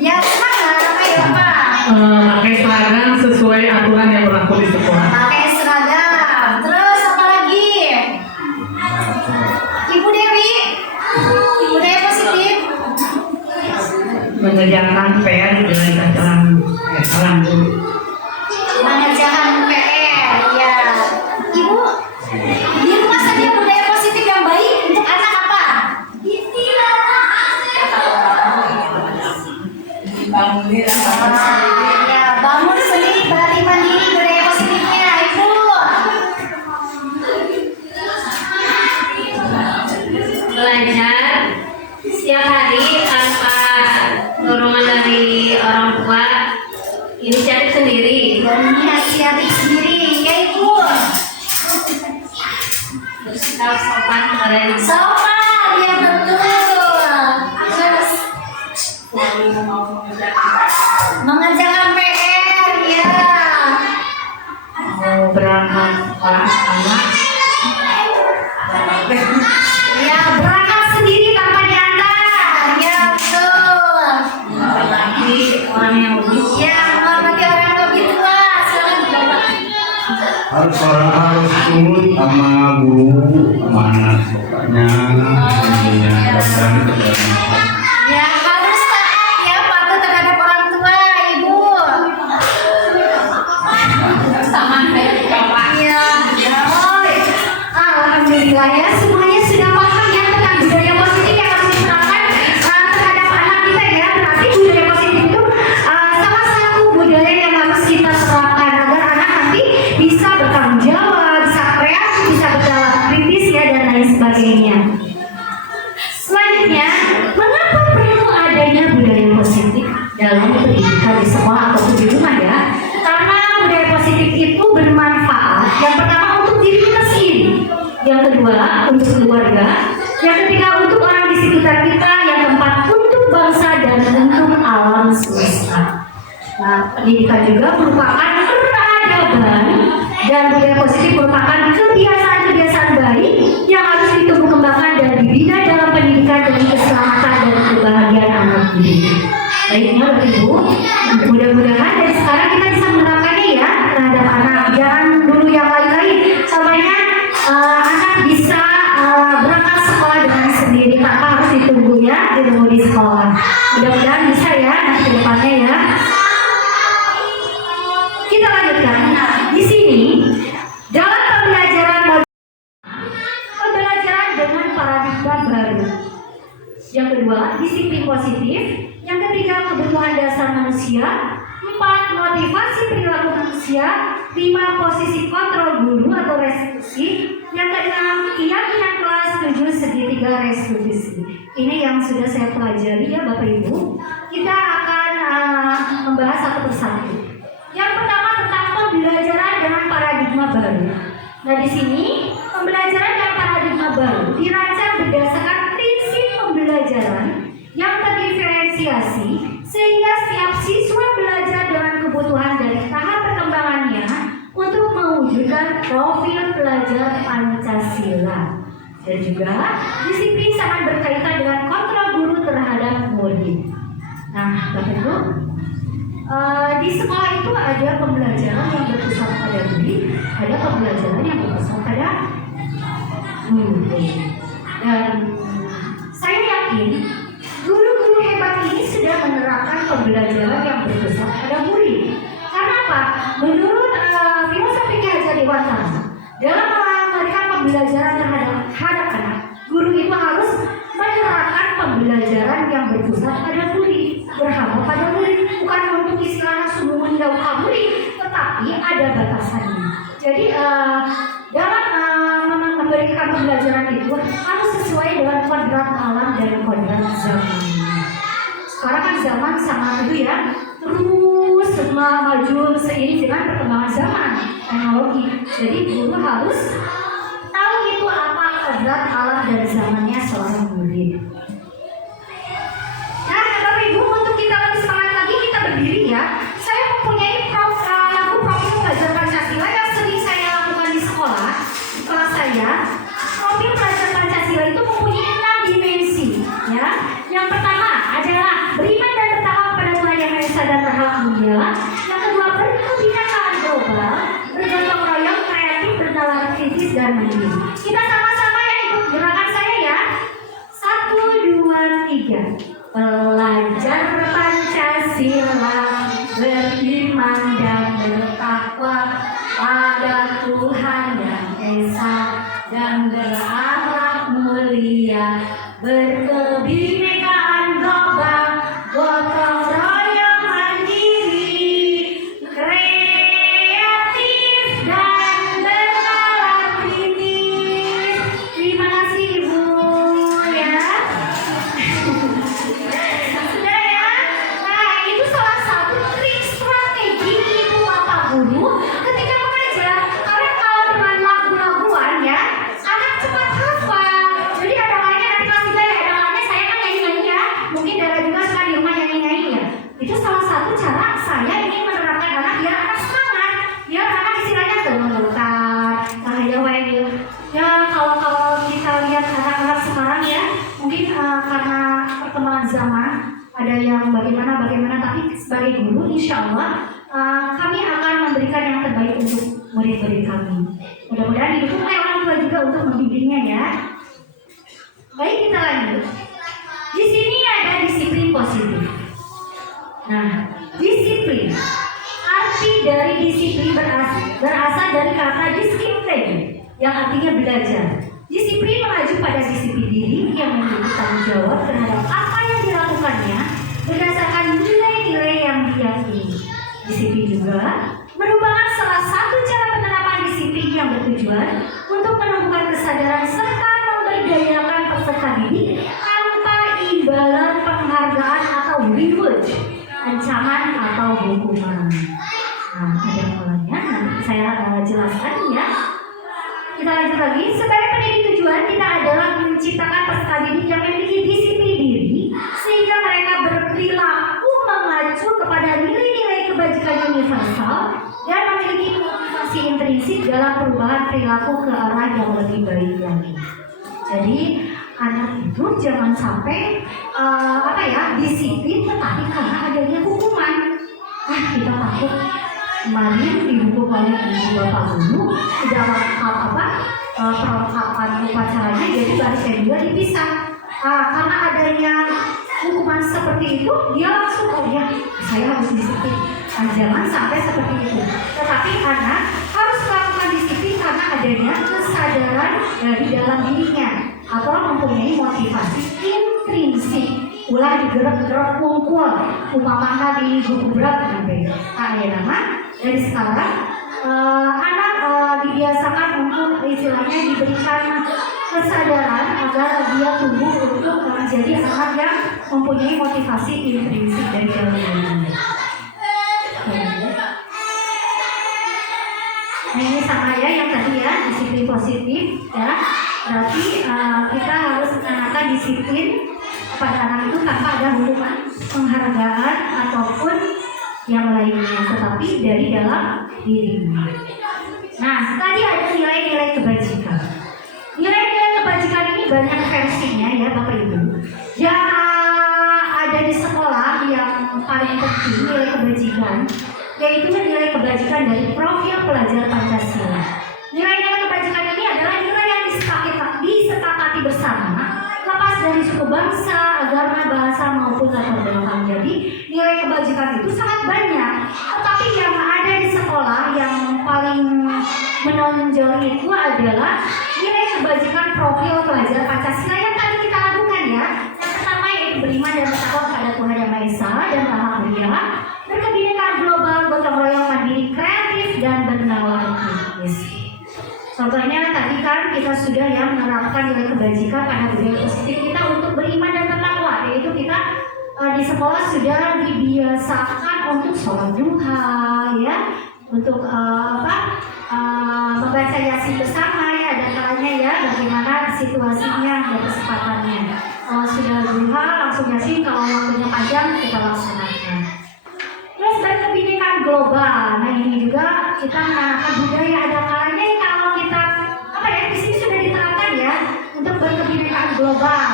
Ya, semangat apa ya Pak? Pakai seragam sesuai aturan yang berlaku di sekolah. Pakai seragam. Terus apa lagi? Ibu Dewi positif. Mengerjakan PR dengan jalan dulu. Mengerjakan PR, ya. Ibu, di rumah saja budaya positif yang baik untuk anak apa? Ya, bangun sendiri, berarti mandiri, budaya positifnya, Ibu. Belajar setiap hari tanpa dorongan dari orang tua, inisiatif sendiri. Inisiatif sendiri, ya Ibu. Bersikap sopan keren. Sopan, ya betul. Terus mengerjakan PR, ya. Mau berangkat anak. Ya, berangkat sendiri tanpa diantar. Ya, betul. Apalagi orang yang lebih Ya, menghormati orang yang lebih tua. Silakan. Harus orang harus turut sama guru, sama anak bapaknya, ibunya, dan Ya, harus taat ya, patuh terhadap orang tua, Ibu. Sama kayak bapak. Ya, oi. Alhamdulillah ya, semuanya sudah paham ya tentang budaya positif yang harus diterapkan terhadap anak kita ya. Berarti budaya positif itu salah satu budaya yang harus kita terapkan agar anak nanti bisa bertanggung jawab, bisa kreatif, bisa berpikir kritis ya, dan lain sebagainya. Selanjutnya, mengapa perlu adanya budaya positif dalam pendidikan di sekolah ataupun di rumah ya? Karena budaya positif itu bermanfaat. Yang pertama untuk diri kita sendiri, yang kedua untuk keluarga, yang ketiga untuk orang di sekitar kita, yang keempat untuk bangsa dan untuk alam semesta. Nah, pendidikan juga merupakan peradaban dan budaya positif merupakan kebiasaan-kebiasaan baik yang harus ditumbuh kembangkan dan dibina dalam pendidikan demi keselamatan dan kebahagiaan anak didik. Baiknya Bapak Ibu, mudah-mudahan dari sekarang kita bisa menerapkannya ya terhadap anak. Jangan dulu yang lain-lain. Contohnya anak bisa berangkat sekolah dengan sendiri tanpa harus ditunggu ya, ditunggu di sekolah. Mudah-mudahan bisa ya nanti ke depannya ya. Kita lanjutkan. Nah, di sini dalam pembelajaran dengan paradigma baru. Yang kedua, disiplin positif. Yang ketiga, kebutuhan dasar manusia. 4, motivasi perilaku manusia. 5, posisi kontrol guru atau restitusi. Yang keenam, keyakinan kelas. 7, segitiga restitusi. Ini yang sudah saya pelajari ya Bapak Ibu. Kita akan membahas satu persatu. Yang pertama tentang pembelajaran dengan paradigma baru. Nah, di sini pembelajaran dengan paradigma baru dirancang berdasarkan prinsip pembelajaran yang terdiferensiasi sehingga setiap siswa belajar dengan kebutuhan dari tahap perkembangannya untuk mewujudkan profil pelajar Pancasila. Dan juga disiplin sangat berkaitan dengan kontrol guru terhadap murid. Nah, Bapak Ibu, di sekolah itu ada pembelajaran yang berpusat pada murid, ada pembelajaran yang berpusat pada guru. Dan saya yakin guru-guru hebat ini sudah menerapkan pembelajaran yang berpusat pada murid. Karena apa? Menurut filosofi Ki Hajar Dewantara, dalam memberikan pembelajaran terhadap anak, guru itu harus menerapkan pembelajaran yang berpusat pada murid, berhamba pada murid, bukan untuk istilahnya sungguh mendahului murid, tetapi ada batasannya. Jadi dalam memberikan pembelajaran itu harus sesuai dengan kodrat alam dan kodrat zaman. Sekarang kan zaman sangat itu ya, terus maju seiring dengan perkembangan zaman teknologi. Jadi guru harus tahu itu apa kodrat alam dan zamannya seorang murid. Nah, Bapak Ibu, untuk kita lebih semangat lagi, kita berdiri ya. Saya mempunyai lagu profil pelajar Pancasila yang sering saya lakukan di sekolah saya. Profil pelajar Pancasila itu mempunyai 6 dimensi ya. Yang pertama adalah beriman dan bertakwa kepada Tuhan Yang Maha Esa dan berhak mulia. Yang kedua, berkebinekaan global, bergotong royong, kreatif, bernalar kritis dan mandiri. Kita sama-sama ya ikut gerakan saya ya. 1, 2, 3. Pelajar Pancasila beriman dan bertakwa pada Tuhan Yang Esa dan berakhlak mulia, berkebinekaan global, gotong royong mandiri, kreatif dan bernalar kritis. insya Allah kami akan memberikan yang terbaik untuk murid-murid kami. Mudah-mudahan didukung oleh orang tua juga untuk membimbingnya ya. Baik, kita lanjut. Di sini ada disiplin positif. Nah, disiplin. Arti dari disiplin berasal dari kata disiplin yang artinya belajar. Disiplin mengacu pada disiplin diri yang memiliki tanggung jawab terhadap apa yang dilakukannya berdasarkan nilai-nilai yang diyakini. Disiplin juga merupakan salah satu cara penerapan disiplin yang bertujuan untuk menumbuhkan kesadaran serta memberdayakan peserta didik tanpa imbalan penghargaan atau reward, ancaman atau hukuman. Nah, ada polanya, nanti saya jelaskan ya. Kita lanjut lagi. Sebagai pendidik tujuan kita adalah menciptakan peserta didik yang memiliki disiplin diri sehingga mereka berperilaku mengacu kepada nilai-nilai kebajikan universal dan memiliki motivasi intrinsik dalam perubahan perilaku ke arah yang lebih baik lagi. Jadi anak itu jangan sampai disiplin tetapi karena adanya hukuman. Kita takut kemarin dihukum oleh ibu bapak guru tidak perlengkapan upacaranya, jadi barisnya juga dipisah. Karena adanya hukuman seperti itu, dia langsung saya harus disiplin. Jangan sampai seperti itu. Tetapi anak harus melakukan disiplin karena adanya kesadaran dari dalam dirinya atau mempunyai motivasi intrinsik. Ulah digerak-gerak kumpul, umpamanya di buku berat nanti. Nama dari sekarang anak dibiasakan untuk istilahnya diberikan kesadaran agar dia tumbuh untuk menjadi anak yang mempunyai motivasi intrinsik dari dalam dirinya. Nah, ini sama ya yang tadi ya, disiplin positif ya. Berarti kita harus menanamkan disiplin pada anak itu tanpa ada hukuman, penghargaan ataupun yang lainnya, tetapi dari dalam dirinya. Nah, tadi ada nilai-nilai kebajikan. Nilai-nilai kebajikan ini banyak versinya ya Bapak Ibu. Yang ada di sekolah yang paling penting nilai kebajikan, yaitu nilai kebajikan dari profil pelajar Pancasila. Nilai-nilai kebajikan ini adalah nilai yang disepakati bersama, lepas dari suku bangsa, agama, bahasa maupun latar belakang. Jadi nilai kebajikan itu sangat banyak, tetapi yang ada di sekolah yang paling menonjol itu adalah nilai kebajikan profil pelajar Pancasila yang tadi kita lakukan ya. Yang pertama yaitu beriman dan bertakwa kepada Tuhan Yang Maha Esa dan Maha Mulia, berkebinekaan global, gotong royong, mandiri, kreatif dan bernalar kritis. Contohnya tadi kan kita sudah yang menerapkan nilai kebajikan pada budaya positif kita untuk beriman dan bertakwa, yaitu kita di sekolah sudah dibiasakan untuk sholat duha ya, untuk membaca yasin bersama ya, ada kalanya ya bagaimana situasinya dan kesempatannya. Kalau sudah duha langsung yasin, kalau waktunya panjang kita laksanakan. Terus berkebinekaan global. Nah ini juga kita menanamkan budaya, ada kalanya kalau kita di sini sudah diterapkan ya untuk berkebinekaan global.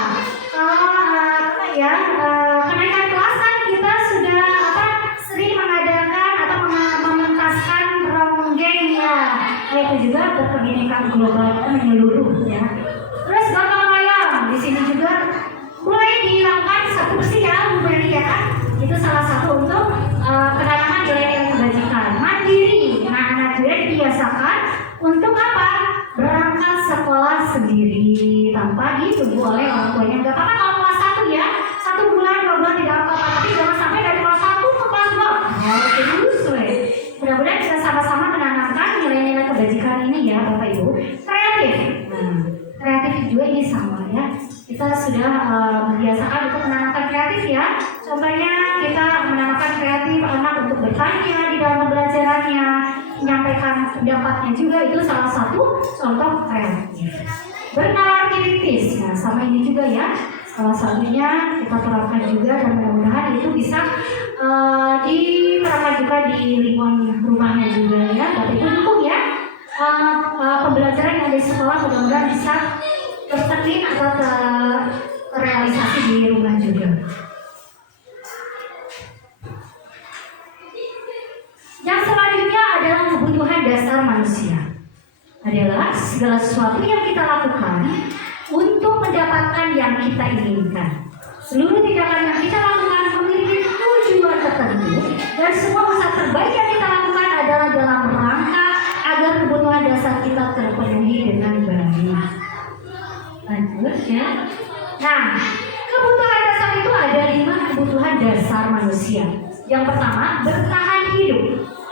Kenaikan kelas kan kita sudah sering mengadakan atau mementaskan ronggeng ya. Itu juga berkebinekaan global menyeluruh ya. Terus gotong royong di sini juga mulai dilakukan satu bersih ya, Bu Mary ya. Itu salah satu untuk penanaman nilai-nilai kebajikan. Mandiri, nah anak juga dibiasakan untuk berangkat sekolah sendiri tanpa ditunggu oleh orang tuanya. Gak apa-apa kalau kelas 1 ya, 1 bulan 2 bulan tidak apa-apa, tapi jangan sampai dari kelas 1 ke kelas 2 terus mudah-mudahan kita sama-sama menanamkan nilai-nilai kebajikan ini ya Bapak Ibu. Kreatif, kreatif juga ini sama ya, kita sudah membiasakan untuk menanamkan kreatif ya. Contohnya kita menanamkan kreatif anak untuk bertanya di dalam pembelajarannya, menyampaikan pendapatnya juga, itu salah satu contoh kreatif. Bernalar kritis, nah sama ini juga ya, salah satunya kita terapkan juga dan mudah-mudahan itu bisa diterapkan juga di lingkungan rumahnya juga ya. Bapak Ibu dukung ya pembelajaran yang ada di sekolah, mudah-mudahan bisa tercermin atau terrealisasi di rumah juga. adalah segala sesuatu yang kita lakukan untuk mendapatkan yang kita inginkan. Seluruh tindakan yang kita lakukan memiliki tujuan tertentu, dan semua usaha terbaik yang kita lakukan adalah dalam rangka agar kebutuhan dasar kita terpenuhi dengan baik. Lanjut ya. Nah, kebutuhan dasar itu ada 5 kebutuhan dasar manusia. Yang pertama, bertahan hidup.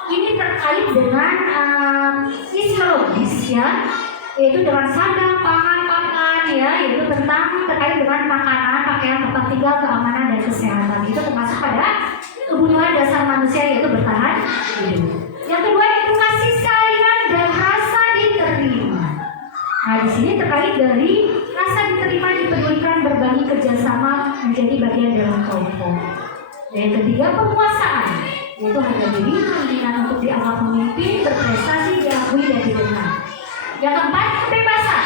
Ini terkait dengan fisiologis ya, yaitu dengan sandang, pangan, pakan ya, yaitu terkait dengan makanan, pakaian, tempat tinggal, keamanan dan kesehatan. Itu termasuk pada kebutuhan dasar manusia, yaitu bertahan hidup. Yang kedua itu kasih sayang dan rasa diterima. Nah, di sini terkait dari rasa diterima, dipedulikan, berbagi, kerjasama, menjadi bagian dalam kelompok. Dan yang ketiga, penguasaan, yaitu harga diri, keinginan untuk dianggap pemimpin, berprestasi, diakui dan didengar. Yang keempat, kebebasan.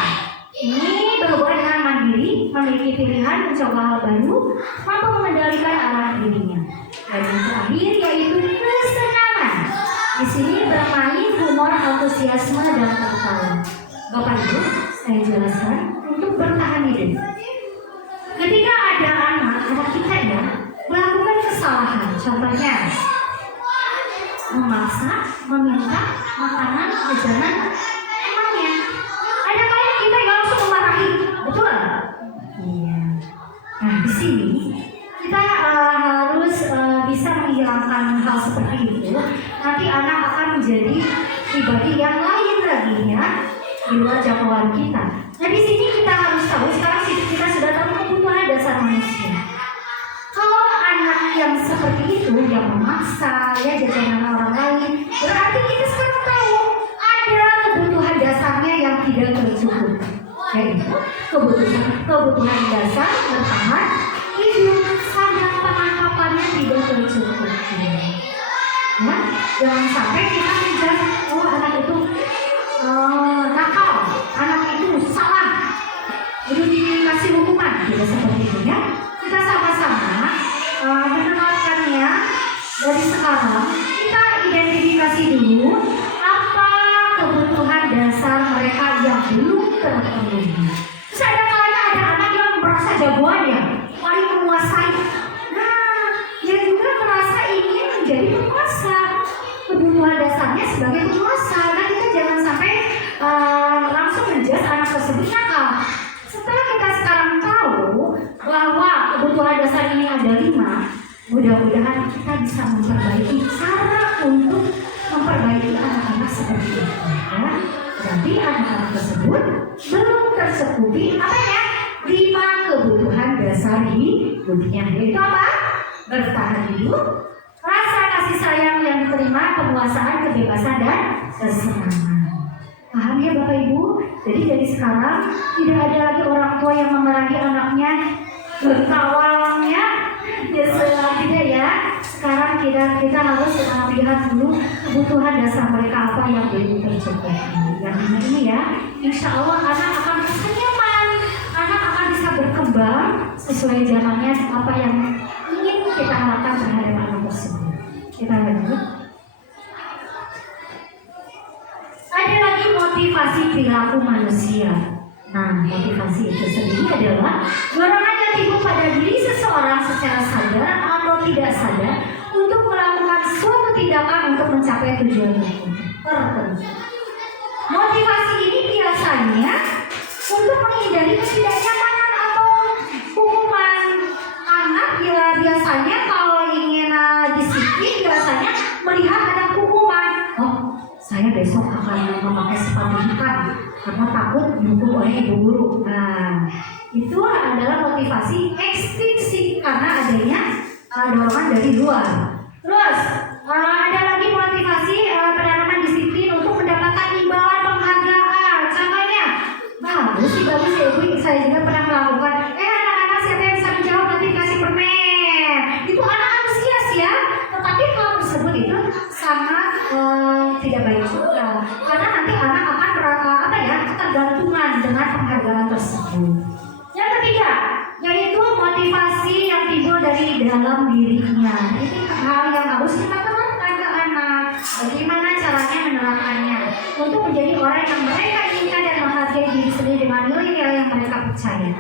Ini berhubungan dengan mandiri, memiliki pilihan, mencoba hal baru, mampu mengendalikan arah dirinya. Dan yang terakhir yaitu kesenangan. Di sini bermain, humor, antusiasme dan tertawa. Bapak Ibu, saya jelaskan untuk bertahan hidup. Ketika ada anak kita ya melakukan kesalahan, contohnya memaksa, meminta makanan, jajanan temannya. Ada kalanya kita yang langsung memarahi, betul? Iya. Nah, di sini kita harus bisa menghilangkan hal seperti itu. Nanti anak akan menjadi pribadi yang lain lagi ya, di luar jangkauan kita. Nah, di sini kita harus tahu, sekarang kita sudah tahu kebutuhan dasar manusia. Kalau anak yang seperti itu, yang memaksa, ya jajanan orang lain, berarti kita sekarang tahu ada kebutuhan dasarnya yang tidak tercukupi, yaitu kebutuhan dasar bertahan hidup, sandang, pangan, papannya tidak tercukupi. Ya, jangan sampai kita menjudge, oh anak itu nakal, anak itu salah, udah dikasih hukuman, tidak seperti itu ya. Kita sama-sama mendengarkannya dari sekarang. Kita identifikasi dulu apa kebutuhan dasar mereka yang belum terpenuhi. Terus ada kalanya ada anak yang merasa jagoan ya, paling menguasai. Nah, dia juga merasa ingin menjadi penguasa. Kebutuhan dasarnya sebagai penguasa. Nah, kita jangan sampai langsung menjudge anak tersebut nakal. Setelah kita sekarang tahu bahwa kebutuhan dasar ini ada 5, mudah-mudahan kita bisa memperbaiki cara untuk memperbaiki anak-anak seperti itu. Ya, berarti anak-anak tersebut belum tercukupi apa ya? 5 kebutuhan dasar hidupnya, yaitu apa? Bertahan hidup, rasa kasih sayang yang diterima, penguasaan, kebebasan dan kesenangan. Paham ya Bapak Ibu? Jadi dari sekarang tidak ada lagi orang tua yang memarahi anaknya, bertawangnya, ya tidak ya. Sekarang kita harus lihat dulu kebutuhan dasar mereka apa yang belum tercukupi. Yang ini ya, insya Allah anak akan merasa nyaman, anak akan bisa berkembang sesuai zamannya apa yang ingin kita harapkan terhadap anak tersebut. Kita lanjut. Ada lagi motivasi perilaku manusia. Nah, motivasi itu sendiri adalah dorongan yang timbul pada diri seseorang secara sadar atau tidak sadar untuk melakukan suatu tindakan untuk mencapai tujuan tertentu. Motivasi ini biasanya untuk menghindari ketidaknyamanan atau hukuman. Anak ya biasanya kalau ingin disiplin biasanya melihat ada hukuman. Oh, saya besok akan memakai sepatu hitam karena takut dihukum oleh ibu guru. Nah, itu adalah motivasi ekstrinsik karena adanya dorongan dari luar. Terus ada lagi motivasi penanaman disiplin untuk mendapatkan imbalan penghargaan. Contohnya, bagus ya ibu, saya juga pernah melakukan. Anak-anak siapa yang bisa menjawab nanti dikasih permen. Itu anak antusias ya. Tetapi hal tersebut itu sangat tidak baik juga, karena nanti anak akan ketergantungan dengan penghargaan tersebut. Yang ketiga, yaitu motivasi yang timbul dari dalam dirinya. Ini hal yang harus kita terapkan ke anak. Bagaimana caranya menerapkannya? untuk menjadi orang yang mereka inginkan dan menghargai diri sendiri dengan nilai-nilai yang mereka percaya.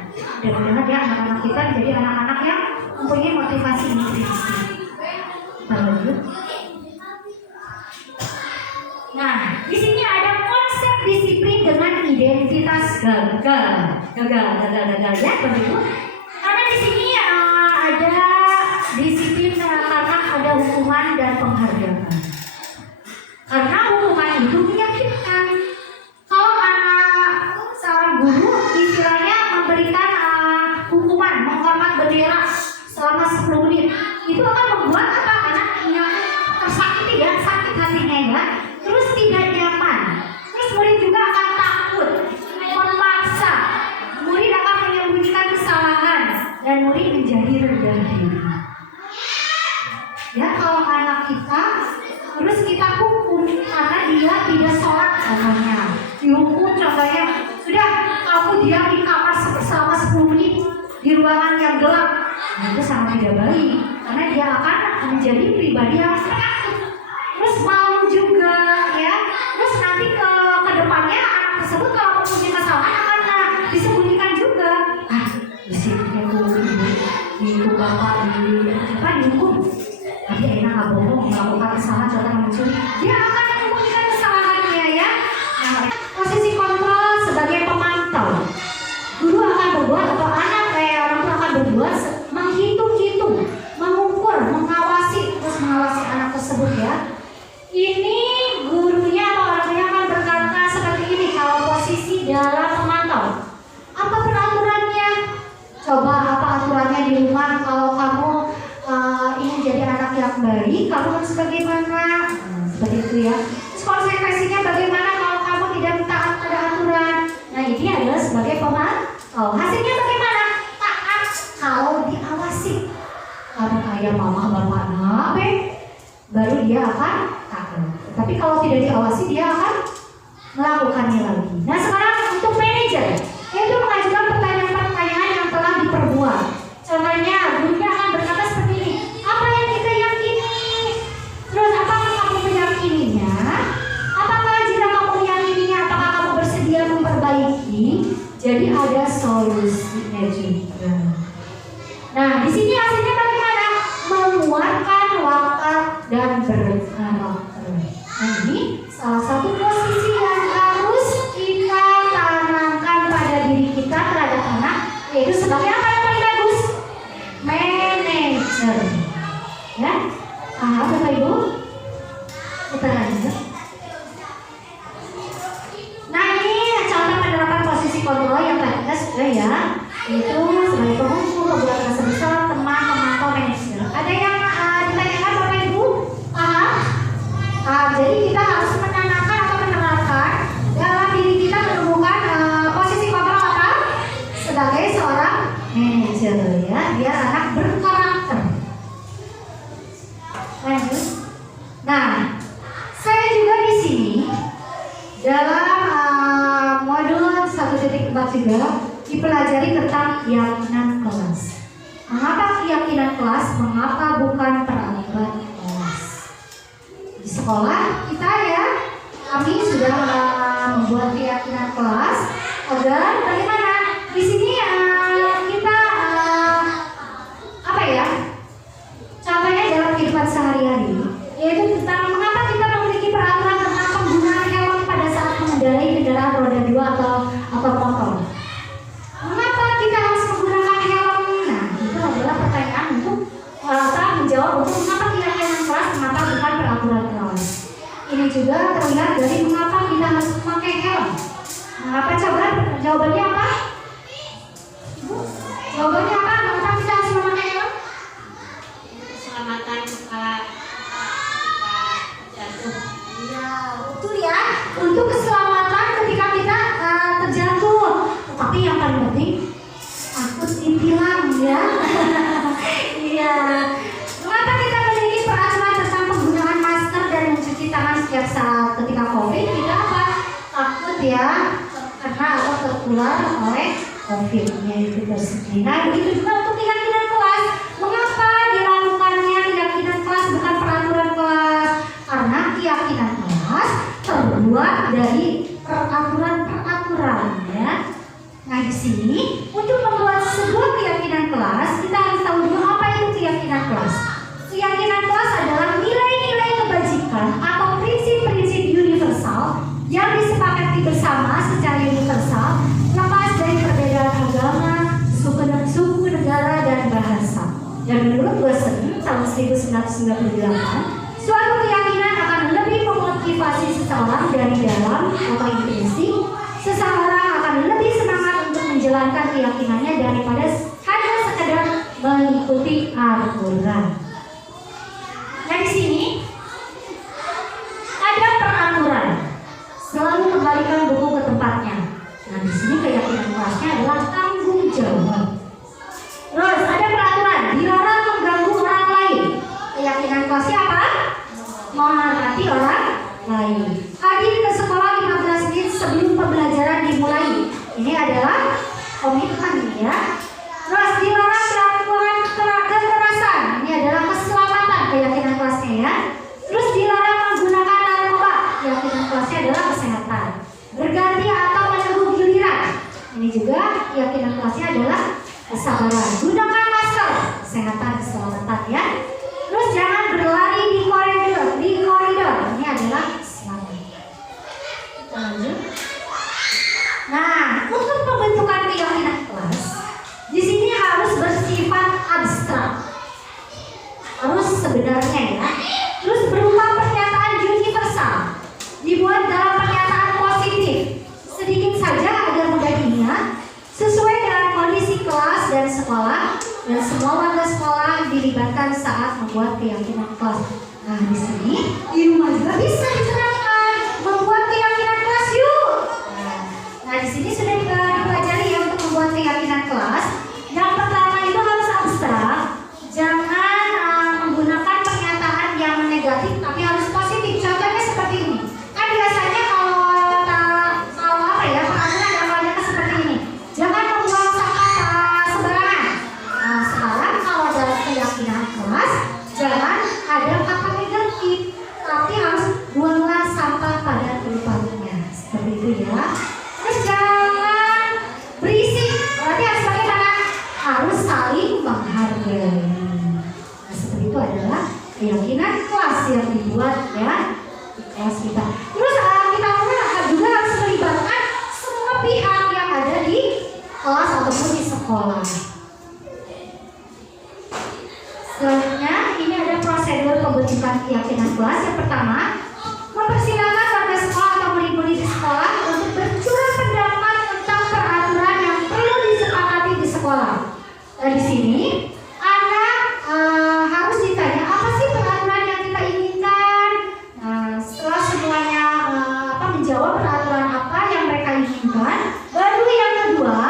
Dan mudah-mudahan ya anak-anak kita menjadi anak-anak yang mempunyai motivasi intrinsik. Lalu, nah, di sini ada konsep disiplin dengan identitas gagal ya, begitu. Karena di sini ada disiplin karena ada hukuman dan penghargaan. Karena hukuman itu menyakitkan. Kalau anak seorang guru istilahnya memberikan hukuman menghormat bendera selama 10 menit, itu akan membuat apa? Anaknya tersakiti ya, sakit hatinya ya, terus tidak nyaman, terus murid juga akan takut, memaksa, murid akan menyembunyikan kesalahan dan murid menjadi rendah diri. Ya, kalau anak kita terus kita hukum karena dia tidak sholat contohnya, dihukum contohnya, sudah kamu diam di kamar selama 10 menit di ruangan yang gelap. Nah, itu sangat tidak baik karena dia akan menjadi pribadi yang takut, terus malu juga ya, terus nanti ke depannya anak tersebut kalau mempunyai kesalahan akan disembunyikan juga. Disini ibu bapak dihukum, tapi enak nggak bohong melakukan kesalahan contohnya mencuri, dia akan menyembunyikan kesalahannya ya. Nah, posisi kontrol sebagai pemantau, guru akan berbuat atau orang tua akan berbuat menghitung-hitung, mengukur, mengawasi, terus mengawasi anak tersebut ya. Ini gurunya atau orang tuanya akan berkata seperti ini kalau posisi dalam pemantau. Apa peraturannya? Coba apa aturannya di rumah kalau kamu ingin jadi anak yang baik, kamu harus bagaimana? Seperti itu ya. Terus konsekuensinya bagaimana kalau kamu tidak taat pada aturan? Nah, ini adalah sebagai pemantau. Hasilnya bagaimana? Taat kalau diawasi. Karena kayak mama bapak nabe, baru dia akan taat. Tapi kalau tidak diawasi dia akan melakukannya lagi. Nah, sekarang untuk manajer, yaitu mengajukan pertanyaan-pertanyaan yang telah diperbuat. Contohnya, gurunya akan berkata seperti ini, apa yang kita yakini? Terus apakah kamu meyakininya? Apakah jika kamu meyakininya, apakah kamu bersedia memperbaiki? Jadi ada solusinya juga. Nah, di sini hasilnya bagaimana? Menguatkan watak dan berkarakter. Nah, ini salah satu posisi yang harus kita tanamkan pada diri kita terhadap anak, yaitu sebagai apa yang paling bagus? Manajer. Ya, Bapak Ibu, kita lanjut. Nah, ini contoh penerapan posisi kontrol yang tadi kita sudah ya, itu sebagai pengukur, pembuat rasa besar, teman, pemantau, manajer. Ada yang ditanyakan Bapak Ibu? Jadi kita harus menanamkan atau menerapkan dalam diri kita menemukan posisi kontrol apa? Sebagai seorang manajer ya, biar anak berkarakter. Lanjut. Nah, saya juga di sini dalam modul 1.4 juga dipelajari tentang keyakinan kelas. Mengapa keyakinan kelas? Mengapa bukan peraturan kelas? Di sekolah kita ya, kami sudah membuat keyakinan kelas agar bagaimana di sini kita apa ya? Contohnya dalam kehidupan sehari-hari, yaitu tentang mengapa kita memiliki peraturan tentang penggunaan helm pada saat mengendarai kendaraan roda 2 atau motor. Mengapa kita harus menggunakan helm? Nah, itu adalah pertanyaan untuk menjawab untuk mengapa keyakinan kelas, mengapa bukan peraturan kelas. Ini juga terlihat dari mengapa kita harus memakai helm. Mengapa? Coba jawabannya apa? Ibu, jawabannya apa? Mengapa kita harus memakai helm? Keselamatan kita jatuh. Iya, betul ya. Untuk keselamatan ketika kita terjatuh. Tapi yang paling penting takut ditilang ya. Iya. Mengapa kita memiliki peraturan tentang penggunaan masker dan mencuci tangan setiap saat ketika COVID? Kita apa? Takut ya, karena apa tertular oleh COVID-nya itu tersendiri. Nah, begitu juga untuk keyakinan kelas. Mengapa dilakukannya keyakinan kelas bukan peraturan kelas? Karena keyakinan kelas perlu terbuat dari peraturan-peraturan ya. Nah di sini untuk membuat sebuah keyakinan kelas kita harus tahu dulu apa itu keyakinan kelas. Keyakinan kelas adalah nilai-nilai kebajikan atau prinsip-prinsip universal yang disepakati bersama secara universal, lepas dari perbedaan agama, suku negara dan bahasa. Dan menurut Wilson tahun 1998, suatu keyakinan akan lebih memotivasi seseorang dari dalam atau intrinsik. Seseorang akan lebih semangat untuk menjalankan keyakinannya daripada hanya sekedar mengikuti aturan. Nah di sini ada peraturan. Selalu kembalikan buku ke tempatnya. Nah di sini keyakinan kelasnya adalah tanggung jawab. Terus ada peraturan, dilarang mengganggu orang lain. Keyakinan kelasnya apa? Menghormati orang lain. Hadir ke sekolah 15 menit sebelum pembelajaran dimulai. Ini adalah komitmen ya. Terus dilarang melakukan kekerasan. Ini adalah keselamatan keyakinan kelasnya ya. Terus dilarang menggunakan narkoba. Keyakinan kelasnya adalah kesehatan. Berganti atau menunggu giliran. Ini juga keyakinan kelasnya adalah kesabaran. Gunakan masker. Kesehatan, keselamatan ya. Terus jangan berlari di koridor. Ini adalah keselamatan. Kita lanjut. Nah, untuk pembentukan keyakinan kelas, di sini harus bersifat abstrak, harus sebenarnya ya. Terus berupa pernyataan universal, dibuat dalam pernyataan positif, sedikit saja agar mudah diingat, sesuai dengan kondisi kelas dan sekolah, dan semua warga sekolah dilibatkan saat membuat keyakinan kelas. Nah, di sini di rumah juga bisa diterapkan membuat keyakinan kelas yuk. Nah, di sini sudah dipelajari ya untuk membuat keyakinan kelas. Yang pertama itu harus abstrak, jangan menggunakan pernyataan yang negatif, tapi harus positif. Contohnya seperti ini. Kan biasanya kalau apa ya peraturan awalnya seperti ini. Jangan membuang sampah sembarangan. Nah, sekarang kalau dalam keyakinan kelas, jangan ada kata negatif, tapi harus buanglah sampah pada tempatnya. Seperti itu ya. Terus jangan berisik, berarti harus bagaimana? Harus saling menghargai. Nah, seperti itu adalah keyakinan kelas yang dibuat ya di kelas kita. Terus kita juga harus melibatkan semua pihak yang ada di kelas ataupun di sekolah. Selanjutnya ini ada prosedur pembentukan keyakinan kelas. Yang pertama, mempersilakan warga sekolah atau murid-murid di sekolah untuk bercurah pendapat tentang peraturan yang perlu disepakati di sekolah. Nah, di sini anak harus ditanya apa sih peraturan yang kita inginkan. Nah, setelah semuanya menjawab peraturan apa yang mereka inginkan, baru yang kedua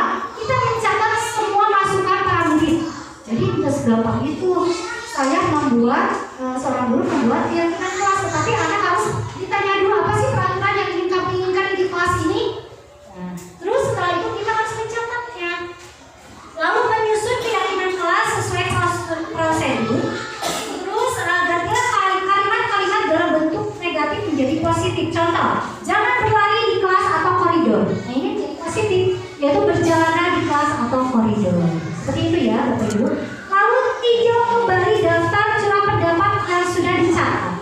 kita mencatat semua masukan para murid. Jadi tidak segampang itu saya membuat seorang guru membuat keyakinan kelas, tetapi anak harus ditanya dulu apa sih peraturan yang ingin kamu inginkan di kelas ini. Nah, terus setelah itu kita harus mencatatnya, lalu menyusun keyakinan kelas sesuai prosedur. Terus gantilah kalimat-kalimat dalam bentuk negatif menjadi positif. Contoh, jangan berlari di kelas atau koridor. Nah, ini jadi positif, yaitu berjalan di kelas atau koridor. Seperti itu ya Bapak Ibu. Lalu tinjau kembali daftar curah pendapat yang sudah dicatat.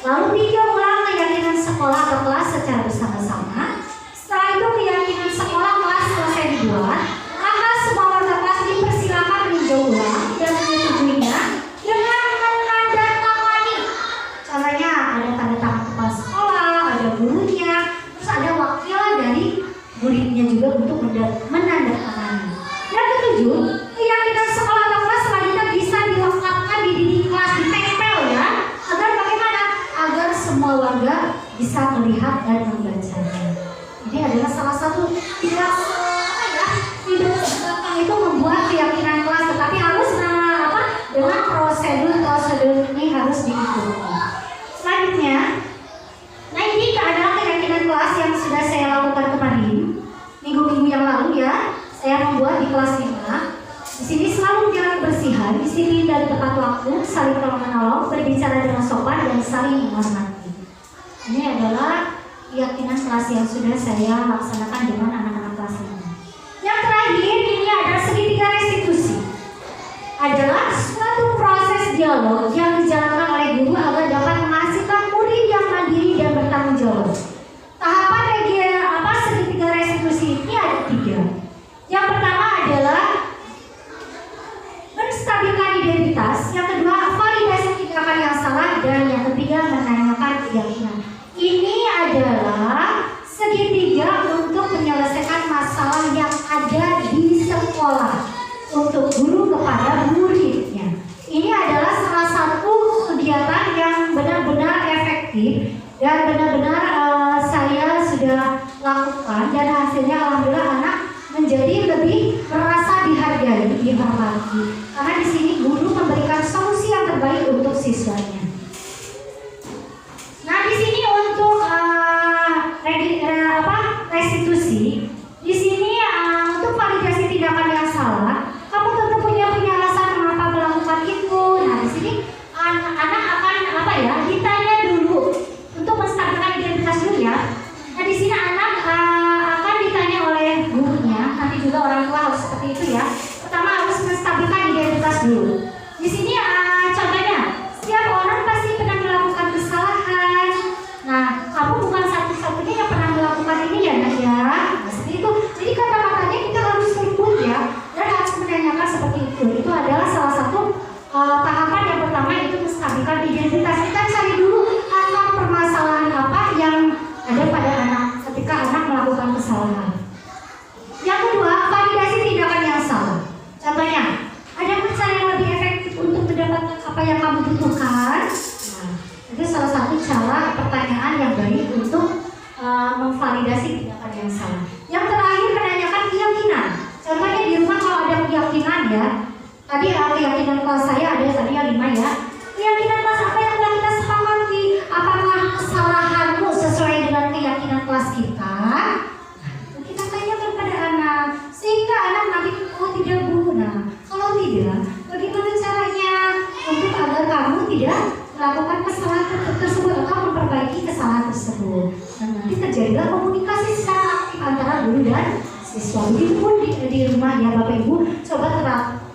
Lalu tinjau ulang keyakinan sekolah atau kelas secara bersama-sama. Setelah itu keyakinan sekolah kelas selesai dibuat, maka semua warga kelas dipersilakan meninjau ulang dan menyetujuinya dengan menandatangani. Caranya ada tanda tangan kepala sekolah, ada gurunya, terus ada wakil dari muridnya juga untuk menandatangani. Yang ketujuh, keyakinan sekolah atau kelas selanjutnya bisa dilengkapkan di dinding kelas, ditempel ya, agar bagaimana? Agar semua warga bisa melihat dan membacanya. Ini adalah salah satu tidak gampang itu membuat keyakinan kelas, tetapi harus dengan prosedur ini harus diikuti. Selanjutnya, nah ini adalah keyakinan kelas yang sudah saya lakukan kemarin minggu-minggu yang lalu ya. Saya membuat di kelas 5. Di sini selalu menjaga kebersihan, disiplin dan tepat waktu, saling tolong menolong, berbicara dengan sopan dan saling menghormati. Ini adalah keyakinan kelas yang sudah saya laksanakan dengan anak-anak kelas ini. Yang terakhir ini adalah segitiga restitusi. Adalah suatu proses dialog yang dijalankan oleh guru agar dapat menghasilkan murid yang mandiri dan bertanggung jawab. Tahapan segitiga restitusi ini ada 3. Yang pertama adalah menstabilkan identitas, yang kedua validasi tindakan yang salah, dan yang ketiga menanyakan keyakinan. Ini adalah segitiga untuk menyelesaikan masalah yang ada di sekolah untuk guru kepada muridnya. Ini adalah salah satu kegiatan yang benar-benar efektif dan benar-benar saya sudah lakukan, dan hasilnya alhamdulillah anak menjadi lebih merasa dihargai, dihormati. Karena di sini guru memberikan solusi yang terbaik untuk siswanya. Nah, di sini untuk restitusi, di sini untuk validasi tindakan yang salah, kamu tentu punya alasan mengapa melakukan itu. Nah, di sini anak akan ditanya dulu untuk menstabilkan identitas dulu ya. Nah, di sini anak akan ditanya oleh gurunya, nanti juga orang tua harus seperti itu ya. Pertama harus menstabilkan identitas dulu. Di sini contohnya, setiap orang pasti pernah melakukan kesalahan. Nah, kamu bukan satu-satunya yang pernah melakukan ini ya, Nak ya. Nah, seperti itu. Jadi kata-katanya kita harus lembut ya, dan harus menanyakan seperti itu. Itu adalah salah satu tahapan yang pertama, itu menstabilkan identitas. Kita cari dulu akar permasalahan apa yang ada pada anak ketika anak melakukan kesalahan. Yang kedua, validasi tindakan yang salah. Contohnya, ada cara yang lebih efektif untuk mendapatkan apa yang kamu butuhkan. Nah, itu salah satu cara pertanyaan yang baik untuk memvalidasi tindakan yang salah. Yang terakhir, menanyakan keyakinan. Contohnya di rumah kalau ada keyakinan ya. Tadi keyakinan kelas saya ada tadi yang 5 ya. Keyakinan kelas apa yang telah kita sepakati? Apakah kesalahanmu sesuai dengan keyakinan kelas kita? Nah, kita tanyakan pada anak sehingga anak nanti tidak Bu. Nah, kalau tidak, bagaimana caranya untuk agar kamu tidak melakukan kesalahan tersebut atau memperbaiki kesalahan tersebut? Dan nanti terjadilah komunikasi secara aktif antara guru dan siswa. Begitupun di rumah ya Bapak Ibu, coba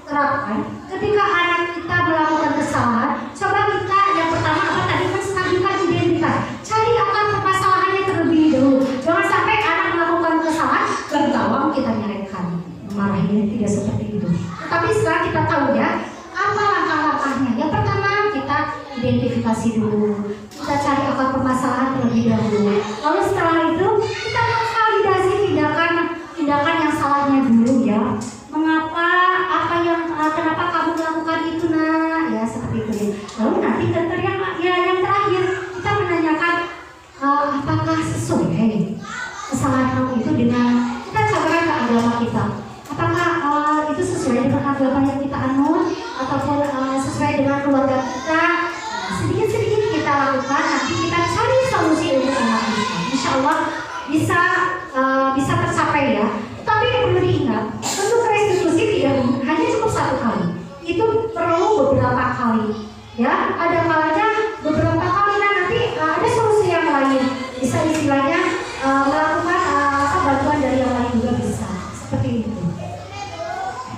terapkan ketika anak kita melakukan kesalahan. Coba kita yang pertama tadi menstabilkan identitas, cari akar permasalahannya terlebih dahulu. Jangan sampai anak melakukan kesalahan dan tawang kita nyerahkan, marahinnya, tidak seperti itu. Tapi setelah kita tahu ya apa langkah-langkahnya, yang pertama kita identifikasi dulu, kita cari akar permasalahan terlebih dahulu. Lalu setelah itu kita memvalidasi tindakan yang salahnya dulu ya. Mengapa, kenapa kamu melakukan itu nak? Ya seperti itu ya. Lalu nanti yang terakhir kita menanyakan apakah sesuai kesalahan kamu itu dengan kita cabarkan ke agama kita. Apakah itu sesuai dengan agama yang kita anut ataupun sesuai dengan keluarga kita? Nah, sedikit-sedikit kita lakukan, nanti kita cari solusi untuk anak kita. Insya Allah bisa tercapai ya. Tapi yang perlu diingat, untuk restitusi tidak hanya cukup 1 kali. Itu perlu beberapa kali. Ya, ada kalanya beberapa kali. Nah, nanti ada solusi yang lain. Bisa istilahnya melakukan bantuan dari yang lain juga bisa. Seperti itu.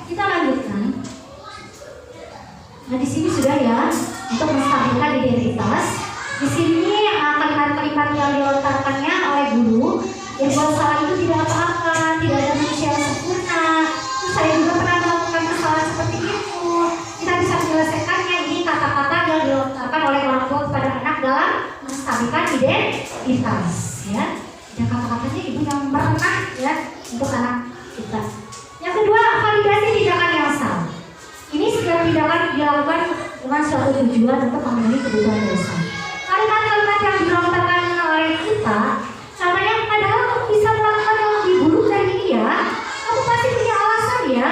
Kita lanjutkan. Nah, di sini sudah ya untuk menstabilkan identitas. Di sini kalimat-kalimat yang dilontarkannya oleh guru. Yang buat salah itu tidak apa-apa, tidak ada manusia yang sempurna. Terus saya juga pernah melakukan kesalahan seperti itu. Kita bisa menyelesaikannya. Ini kata-kata yang dilontarkan oleh orang tua kepada anak dalam menstabilkan identitas. Ya, ada kata-katanya ibu yang merenah ya untuk anak kita. Yang kedua, validasi tindakan yang salah. Ini setiap tindakan dilakukan dengan suatu tujuan untuk memenuhi kebutuhan dosa. Kalimat-kalimat yang dilontarkan oleh kita, contohnya padahal kamu bisa melakukan yang lebih buruk dari ini ya. Kamu pasti punya alasan ya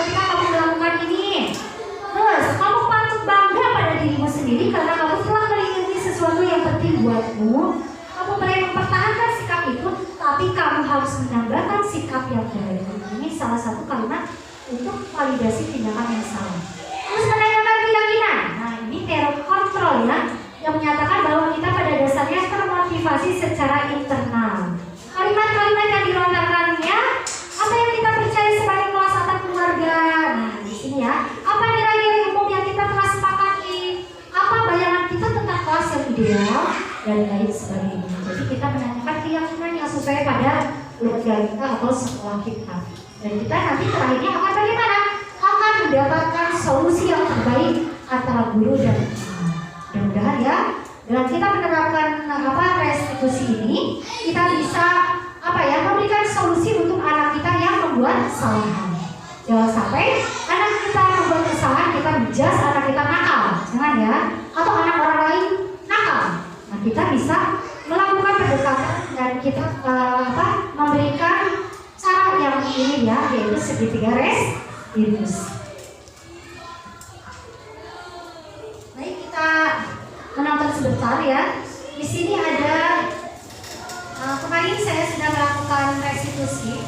ketika kamu melakukan ini. Terus kamu patut bangga pada dirimu sendiri karena kamu telah mengikuti sesuatu yang penting buatmu. Kamu boleh mempertahankan sikap itu, tapi kamu harus menambahkan sikap yang baik. Ini salah satu kalimat untuk validasi tindakan yang salah. Terus menanyakan keyakinan. Nah, ini teror kontrol ya, yang menyatakan bahwa kita pada dasarnya termotivasi motivasi secara internal. Kalimat-kalimat yang dilontarkannya, apa yang kita percaya sebagai kelas atap keluarga. Nah, di sini ya, apa nilai-nilai umum yang kita telah sepakati, apa bayangan kita tentang kelas yang ideal, dan lain sebagainya. Jadi kita menanyakan keyakinan yang sesuai pada keluarga kita atau sekolah kita. Dan kita nanti terakhirnya akan bagaimana? Akan mendapatkan solusi yang terbaik antara guru dan anak. Mudah-mudahan ya, dengan kita menerapkan restitusi ini, kita bisa memberikan solusi untuk anak kita yang membuat kesalahan. Jangan sampai anak kita membuat kesalahan, kita menjas anak kita nakal, jangan ya. Atau anak orang lain nakal. Nah, kita bisa melakukan pendekatan dan kita memberikan cara yang ini ya, yaitu segitiga restitusi. Baik, kita menonton sebentar ya. Di sini ada kemarin saya sudah melakukan restitusi.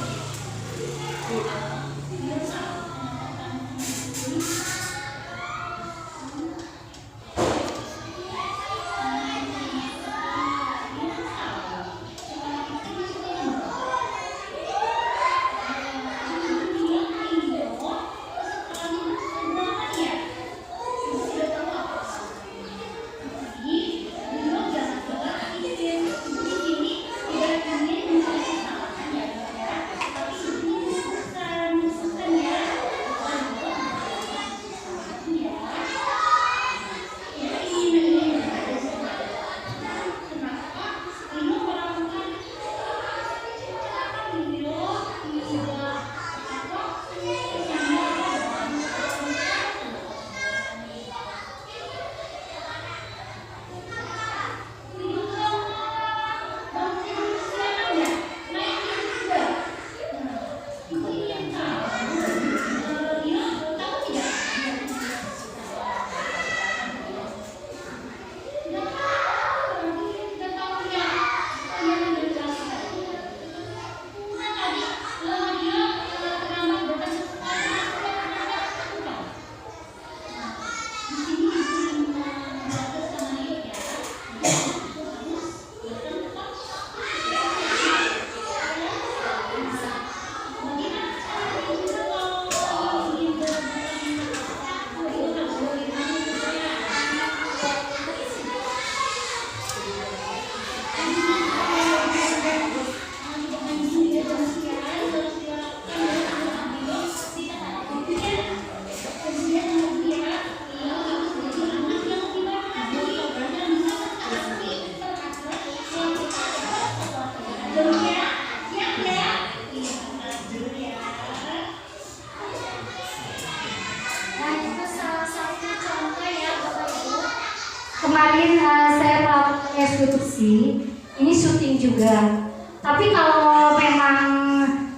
Kemarin saya melakukan restitusi, ini syuting juga. Tapi kalau memang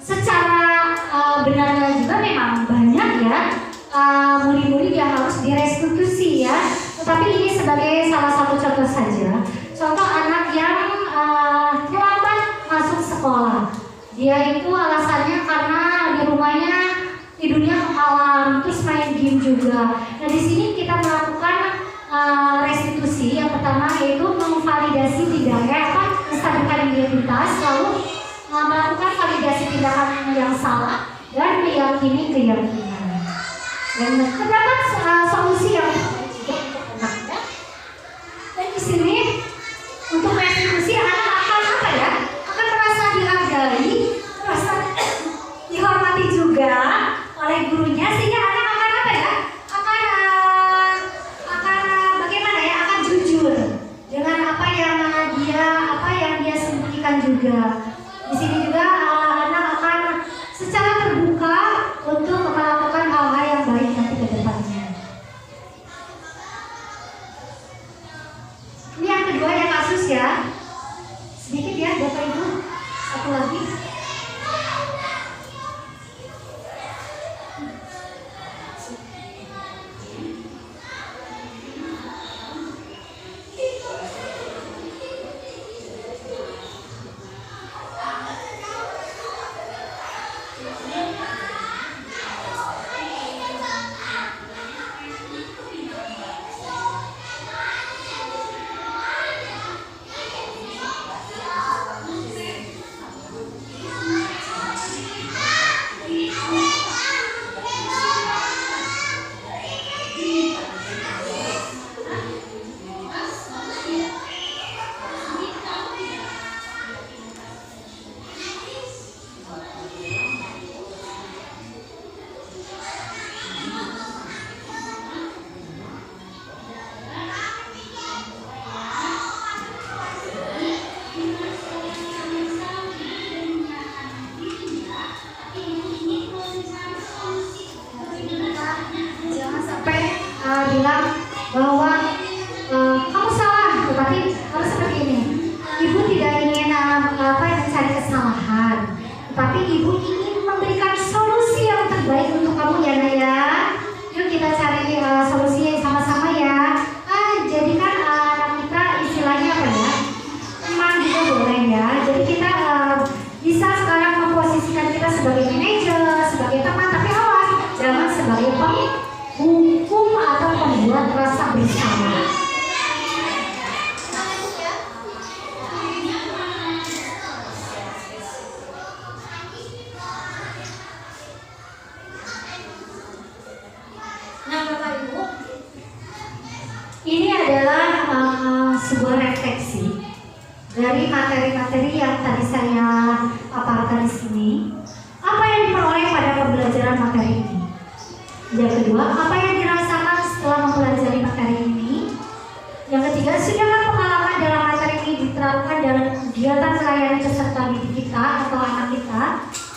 secara benarnya juga memang banyak ya murid-murid yang harus direstitusi ya. Tetapi ini sebagai salah satu contoh saja. Contoh anak yang terlambat masuk sekolah. Dia itu alasannya karena di rumahnya tidurnya malam, terus main game juga. Nah di sini kita melakukan restitusi. Yang pertama yaitu memvalidasi tindakan menstabilkan identitas, lalu melakukan validasi tindakan yang salah dan meyakini keyakinan. Dan terdapat solusi yang juga untuk anaknya. Dan di sini untuk restitusi anak akan akan merasa dihargai, merasa dihormati juga oleh gurunya, sehingga anak akan dengan apa yang dia sembunyikan juga. Di sini juga anak akan secara terbuka untuk melakukan hal-hal yang baik nanti ke depannya. sini? Apa yang diperoleh pada pembelajaran materi ini? Yang kedua, apa yang dirasakan setelah mempelajari materi ini? Yang ketiga, sudahkah pengalaman dalam materi ini diterapkan dalam kegiatan melayani peserta didik kita atau anak kita?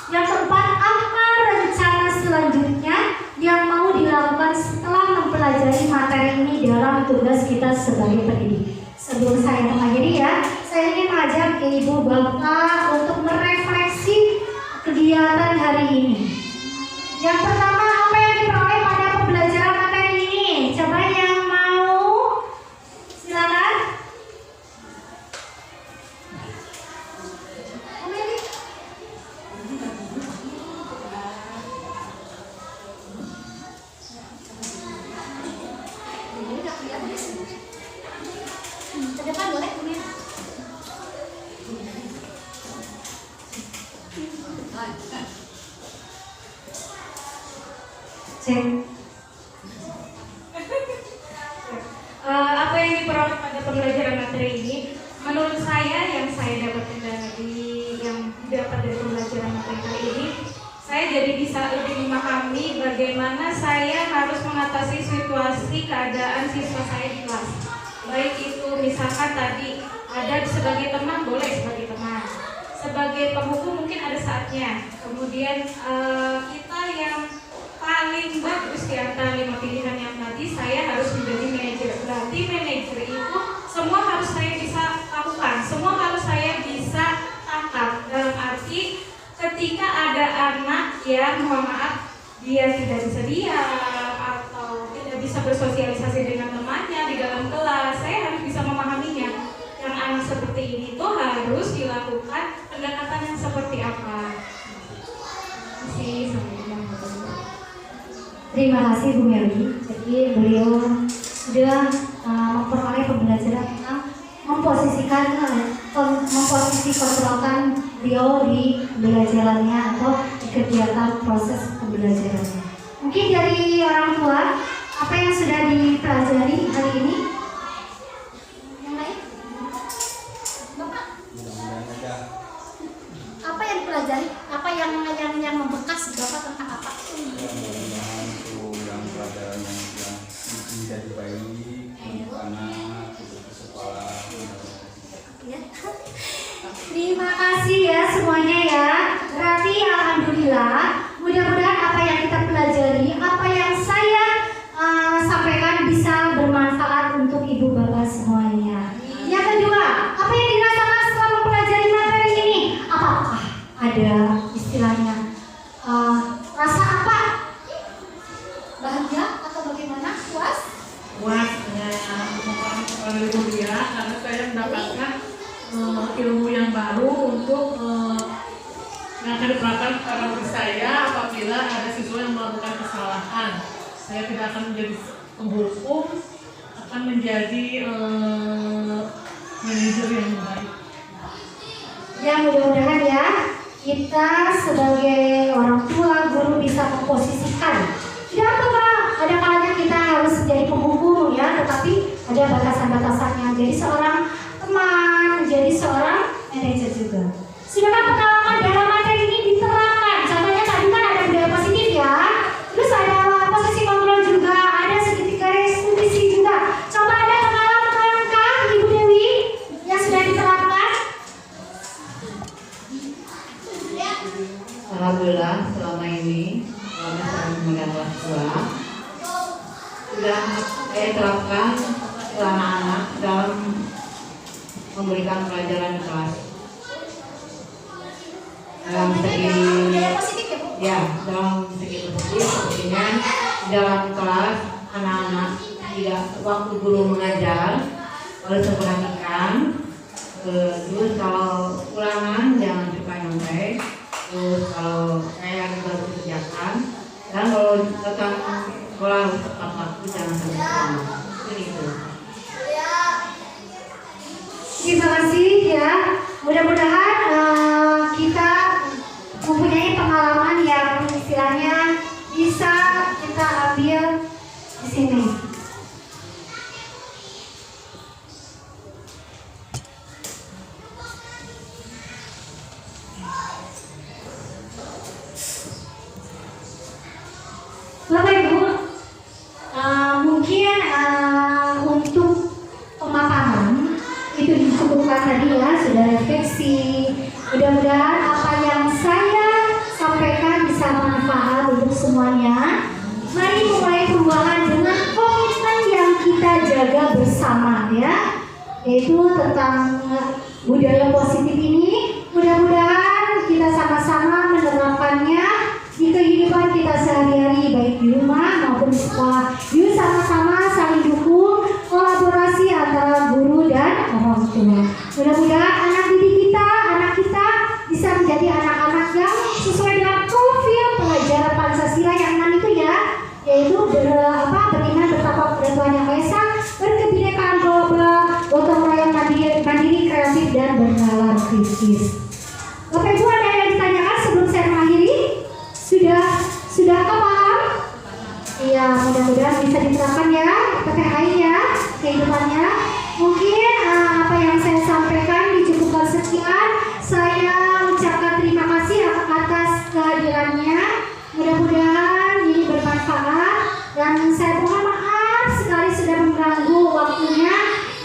Yang keempat, apa rencana selanjutnya yang mau dilakukan setelah mempelajari materi ini dalam tugas kita sebagai pendidik? Sebelum saya mengakhiri ya, saya ingin mengajak Ibu Bapak untuk merefleksi kegiatan hari ini. Yang pertama, apa yang diperoleh pada pembelajaran materi ini? Coba yang mau, silakan. Ke depan boleh, Bumi? Cek. Apa yang diperoleh pada pembelajaran materi ini? Menurut saya yang saya dapatkan dari yang didapat dari pembelajaran materi kali ini, saya jadi bisa lebih memahami bagaimana saya harus mengatasi situasi keadaan siswa saya di kelas. Baik itu misalkan tadi ada sebagai teman, boleh sebagai teman. Sebagai penghukum mungkin ada saatnya. Kemudian kita yang paling bagus di antara 5 pilihan yang tadi, saya harus menjadi manajer. Berarti manajer itu semua harus saya bisa lakukan, semua harus saya bisa tangkap. Dalam arti ketika ada anak yang mohon maaf dia tidak bisa diam atau tidak bisa bersosialisasi dengan temannya di dalam kelas, saya harus bisa memahaminya. Yang anak seperti ini tuh harus dilakukan pendekatan yang seperti apa. Terima kasih Bu Meli. Jadi beliau sudah memperoleh pembelajaran tentang memposisikan beliau di pembelajarannya atau di kegiatan proses pembelajarannya. Mungkin dari orang tua, apa yang sudah dipelajari hari ini? Yang lain? Bapak? Apa yang dipelajari? Apa yang membekas di Bapak tentang apa? Mudah-mudahan tuh yang pelajaran yang menjadi baik untuk anak, untuk sekolah. Ya. Terima kasih ya semuanya ya. Berarti alhamdulillah, mudah-mudahan apa yang kita pelajari, apa yang saya sampaikan bisa bermanfaat untuk ibu bapak semuanya. Yang kedua, apa yang dirasakan setelah mempelajari materi ini? Apakah ada istilahnya rasa apa? Bahagia atau bagaimana? Puas? Puas dengan melalui kuliah karena saya mendapatkan ilmu yang baru untuk yang akan diterapkan pada diri saya apabila ada siswa yang melakukan kesalahan. Saya tidak akan menjadi penghukum, akan menjadi manajer yang baik. Ya mudah-mudahan ya kita sebagai orang tua guru bisa memposisikan. Tidak apa-apa, ada kalanya kita harus menjadi penghukum ya, tetapi ada batasan-batasannya. Jadi seorang teman, jadi seorang manajer juga. Sudahkah pengalaman dalam materi ini diterapkan? Contohnya tadi kan ada budaya positif ya, terus ada posisi kontrol juga, ada segitiga restitusi juga. Coba ada pengalaman-kah Ibu Dewi yang sudah diterapkan? Alhamdulillah selama ini selama saya memegang kelas 2 sudah saya terapkan ke anak-anak dalam memberikan pelajaran di kelas dalam segi ya dalam segi positif sepertinya dalam kelas anak-anak tidak waktu guru mengajar harus diperhatikan. Terus kalau ulangan jangan suka nyontek. Terus kalau saya baru kerjakan dan kalau datang sekolah harus tepat waktu jangan sampai lama. Itu. Terima kasih ya. Mudah-mudahan kita mempunyai pengalaman yang istilahnya bisa kita ambil di sini. jaga bersama ya, yaitu tentang budaya positif ini. Mudah-mudahan kita sama-sama menerapkannya di kehidupan kita sehari-hari, baik di rumah maupun di sekolah. Yuk sama-sama saling dukung, kolaborasi antara guru dan orang tua. Mudah-mudahan anak kita bisa menjadi anak-anak yang sesuai dengan profil pelajaran Pancasila yang 6 itu ya, yaitu beriman, bertakwa kepada Tuhan Yang Maha Esa, berkebinekaan global, gotong royong, mandiri, kreatif, dan bernalar kritis. Bapak Ibu, ada yang ditanyakan sebelum saya mengakhiri? Sudahkah paham? Iya, mudah-mudahan bisa diterapkan ya PPKI ya kehidupannya. Mungkin apa yang saya sampaikan dicukupkan sekian. Saya ucapkan terima kasih atas kehadirannya. Mudah-mudahan ini bermanfaat, dan saya mohon maaf sekali sudah mengganggu waktunya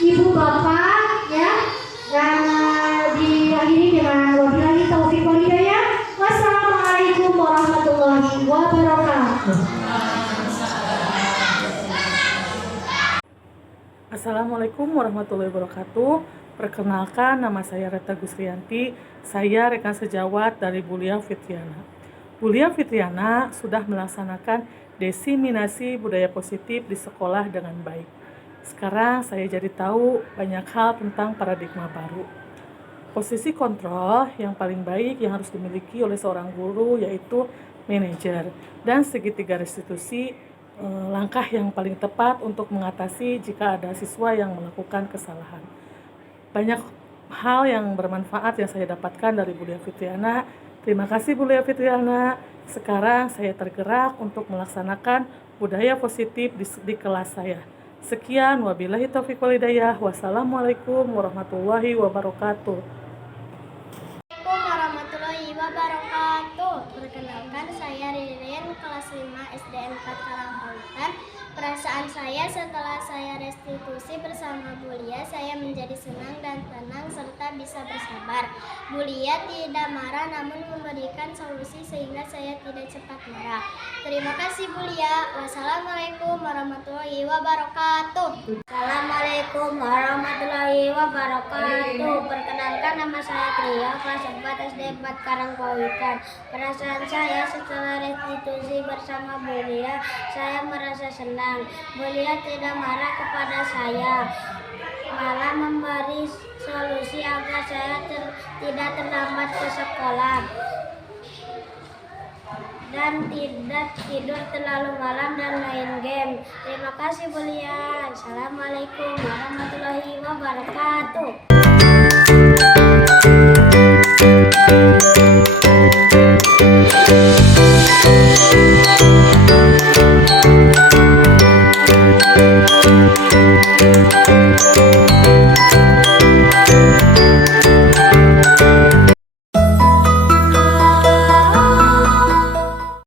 Ibu Bapak ya. Dan diakhiri dengan wabillahi taufiq wal hidayah. Wassalamualaikum warahmatullahi wabarakatuh. Assalamualaikum warahmatullahi wabarakatuh. Perkenalkan, nama saya Reta Gusrianti. Saya rekan sejawat dari Bulia Fitriana. Bulia Fitriana sudah melaksanakan diseminasi budaya positif di sekolah dengan baik. Sekarang saya jadi tahu banyak hal tentang paradigma baru. Posisi kontrol yang paling baik yang harus dimiliki oleh seorang guru yaitu manajer, dan segitiga restitusi langkah yang paling tepat untuk mengatasi jika ada siswa yang melakukan kesalahan. Banyak hal yang bermanfaat yang saya dapatkan dari Bulia Fitriana. Terima kasih Bulia Fitriana. Sekarang saya tergerak untuk melaksanakan budaya positif di kelas saya. Sekian, wabillahi taufiq wal hidayah. Wassalamualaikum warahmatullahi wabarakatuh. Assalamualaikum warahmatullahi wabarakatuh. Perkenalkan, saya Ririn, kelas 5 SDN 4 Karangpawitan. Perasaan saya setelah saya restitusi bersama Bulia, saya menjadi senang dan tenang serta bisa bersabar. Bulia tidak marah namun memberikan solusi sehingga saya tidak cepat marah. Terima kasih Bulia. Wassalamualaikum warahmatullahi wabarakatuh. Assalamualaikum warahmatullahi wabarakatuh. Perkenalkan, nama saya Kriya, kelas 4 SD 4 Karangpawitan. Perasaan saya setelah restitusi bersama Bulia, saya merasa senang. Bulia tidak marah kepada saya, malah memberi solusi agar saya tidak terlambat ke sekolah dan tidak tidur terlalu malam dan main game. Terima kasih Bulia. Assalamualaikum warahmatullahi wabarakatuh.